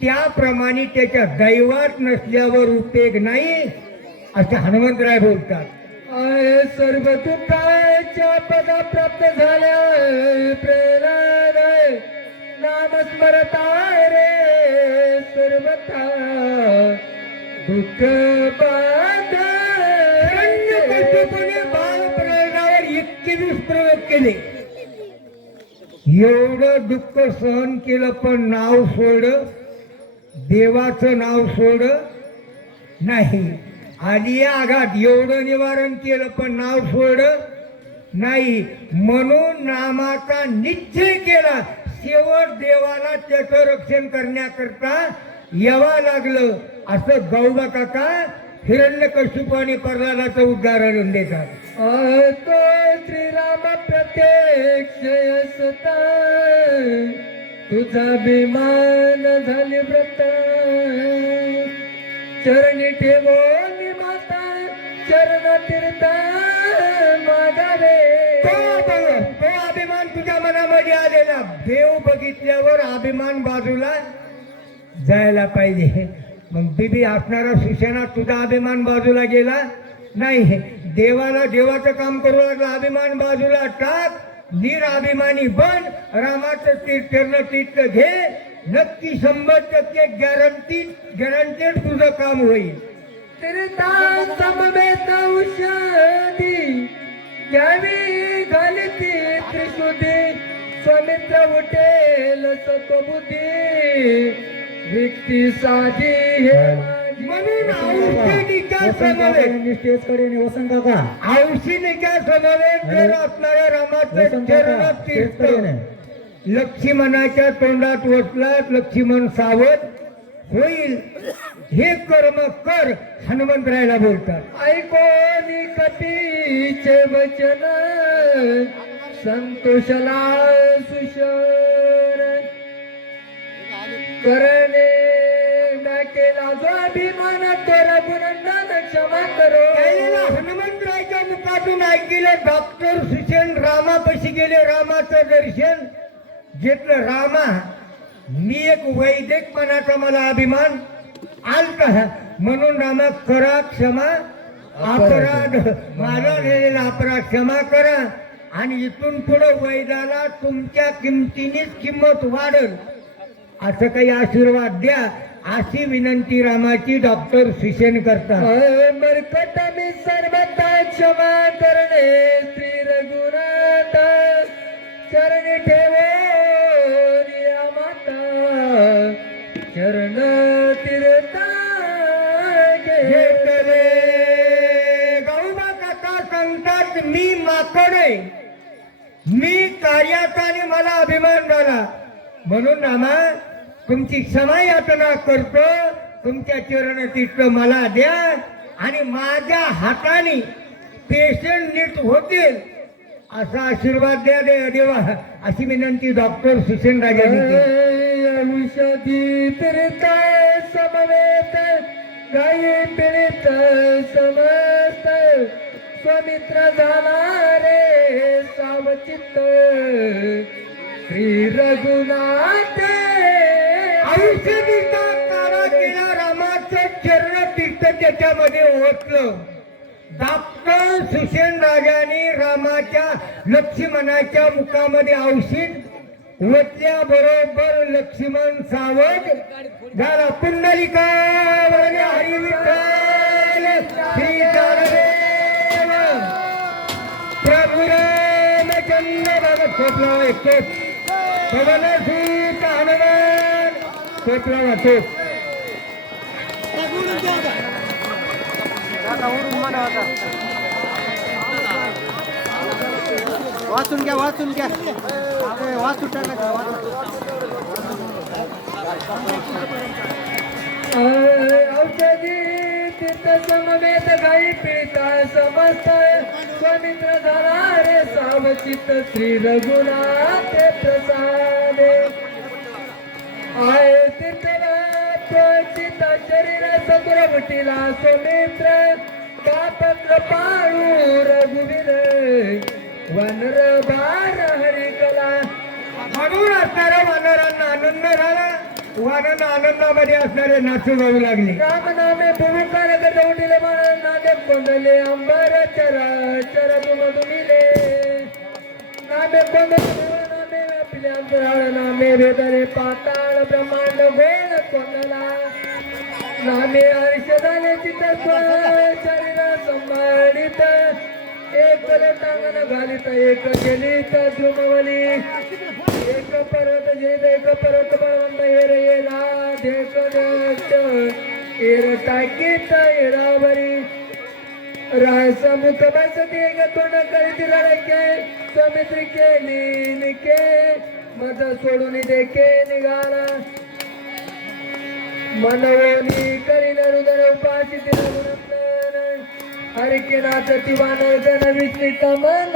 त्याप्रमाणे त्याच्या दैवात नसल्यावर उपयोग नाही असे हनुमंतराय बोलतात. सर्व दुःखाच्या पदा प्राप्त झाल्या प्रेरणा, नाम स्मरता रे सर्वथा दुःख बाधा. बाल प्रेरणावर इतके दुष्प्रयोग केले, एवढं दुःख सहन केलं पण नाव सोडलं देवाचं नाव सोड नाही. आली आघात एवढं निवारण केलं पण नाव सोड नाही. म्हणून नामाचा निश्चय केला. शेवट देवाला त्याचं रक्षण करण्याकरता यावं लागलं. असं गौबा काका हिरण्यकशिपू आणि प्रल्हादाचं उदाहरण देतात. तो श्रीराम प्रत्यक्ष असता तुझा अभिमान झाली व्रत चरणी ठेवून माता चरण तीर्थ मागावे. तो अभिमान तुझ्या मनामध्ये आलेला देव बघितल्यावर अभिमान बाजूला जायला पाहिजे. मग बिबी असणारा सुशेना तुझा अभिमान बाजूला गेला नाही. देवाला देवाचं काम करू लागला. अभिमान बाजूला टाक. निराभिमानी बन. रामाचं चरण तीर्थ घे. नक्की 100% गॅरंटेड तुझं काम होईल. तीर्था समवेत औषधी घ्यावी घालती त्रिशुद्धी स्वमित्र उठेल सत्वबुद्धी व्यक्ती साधी हे म्हणून औषधीच्या समवेत निष्ठेकडे निवसन काका औषधीच्या समवेत जर असणाऱ्या रामाचं चरण तीर्थ लक्ष्मणाच्या तोंडात वसलात लक्ष्मण सावध होईल. हे कर्म कर हनुमंतरायला बोलतात. ऐकोनी कपीचे वचन संतोषला सुशर करणे केला जो अभिमान तो रघुनंदन क्षमा करो. त्यावेळेला हनुमंतरायच्या मुखातून ऐकलं. डॉक्टर सुशेन रामापाशी गेले. रामाचं दर्शन घेतलं. रामा मी एक वैदिकपणाचा मला अभिमान आलता म्हणून रामा करा क्षमा. अपराध माझा झालेला अपराध क्षमा करा आणि इथून पुढे वैदाला तुमच्या किमतीनेच किंमत वाढल असं काही आशीर्वाद द्या. अशी विनंती रामाची डॉक्टर सुशेन करतात. मरकट मी सर्वता क्षमा करणे श्री रघुनाथ चरणी ठेवे माता चरण तीर्थ घेतले. गौबा काका सांगतात मी माकड आहे. मी कार्याचा आणि मला अभिमान झाला म्हणून रामा तुमची क्षमा यातना करतो. तुमच्या चरण तीर्थ मला द्या आणि माझ्या हाताने पेशंट नीट होतील असा आशीर्वाद द्या देवा अशी विनंती डॉक्टर सुशेन राजांनी केली. औषधी तीर्थ समवेत गायी पीडित समस्त स्वमित्र झाला रे सावचित्त श्री रघुनाथ. औषधीचा कारा केला. रामाचं चरण तीर्थ त्याच्यामध्ये ओतलं. डॉक्टर सुशेन राजाने रामाच्या लक्ष्मणाच्या मुखामध्ये औषध ओतल्या बरोबर लक्ष्मण सावध झाला. पुंडलिका वरदे हरी विठ्ठल श्री ज्ञानदेव प्रभु रामचंद्र भगत सोपला. एक पवनसूत हनुमान सोपला वाटतो. वाचून घ्या वाचून घ्या वाचून टाका. औषधी तीर्थ समवेत गायी पीडिता समस्त स्वमित्र झाला रे सावचित श्री रघुनाथ प्रसादे. आय तीर्थचित शरीर सदुर उठिला स्वमित्र कापत्र पाळू रघुवीर वनर बार हरिकला. म्हणून असणाऱ्या वानरांना आनंद झाला. वानर आनंदामध्ये असणारे नाचू गाऊ लागले. राम नामे भूमिकार गजवटीले म्हणून नामे कोंडले अंबर चरा चर तुमले नामे कोंडले नामे व्यापिले अंतराळ नामे वेदरे पाताळ ब्रह्मांड गोळ कोंडला नामे हर्ष झाले चित्त शरीर संभाळित एक टांगण घालित एक गेलीत धुमवली एक पर्वत जेद एक पर्वत बळवंत हे रे राधे टाकीत येरावरी रासा मुखमास देग तोंड कळती रडके समित्री केली निके मज सोडून देखे निघाला मनवणी करीन हृदय उपाशी तिला हरिकेनाथ ती वानर जन विस्मित मन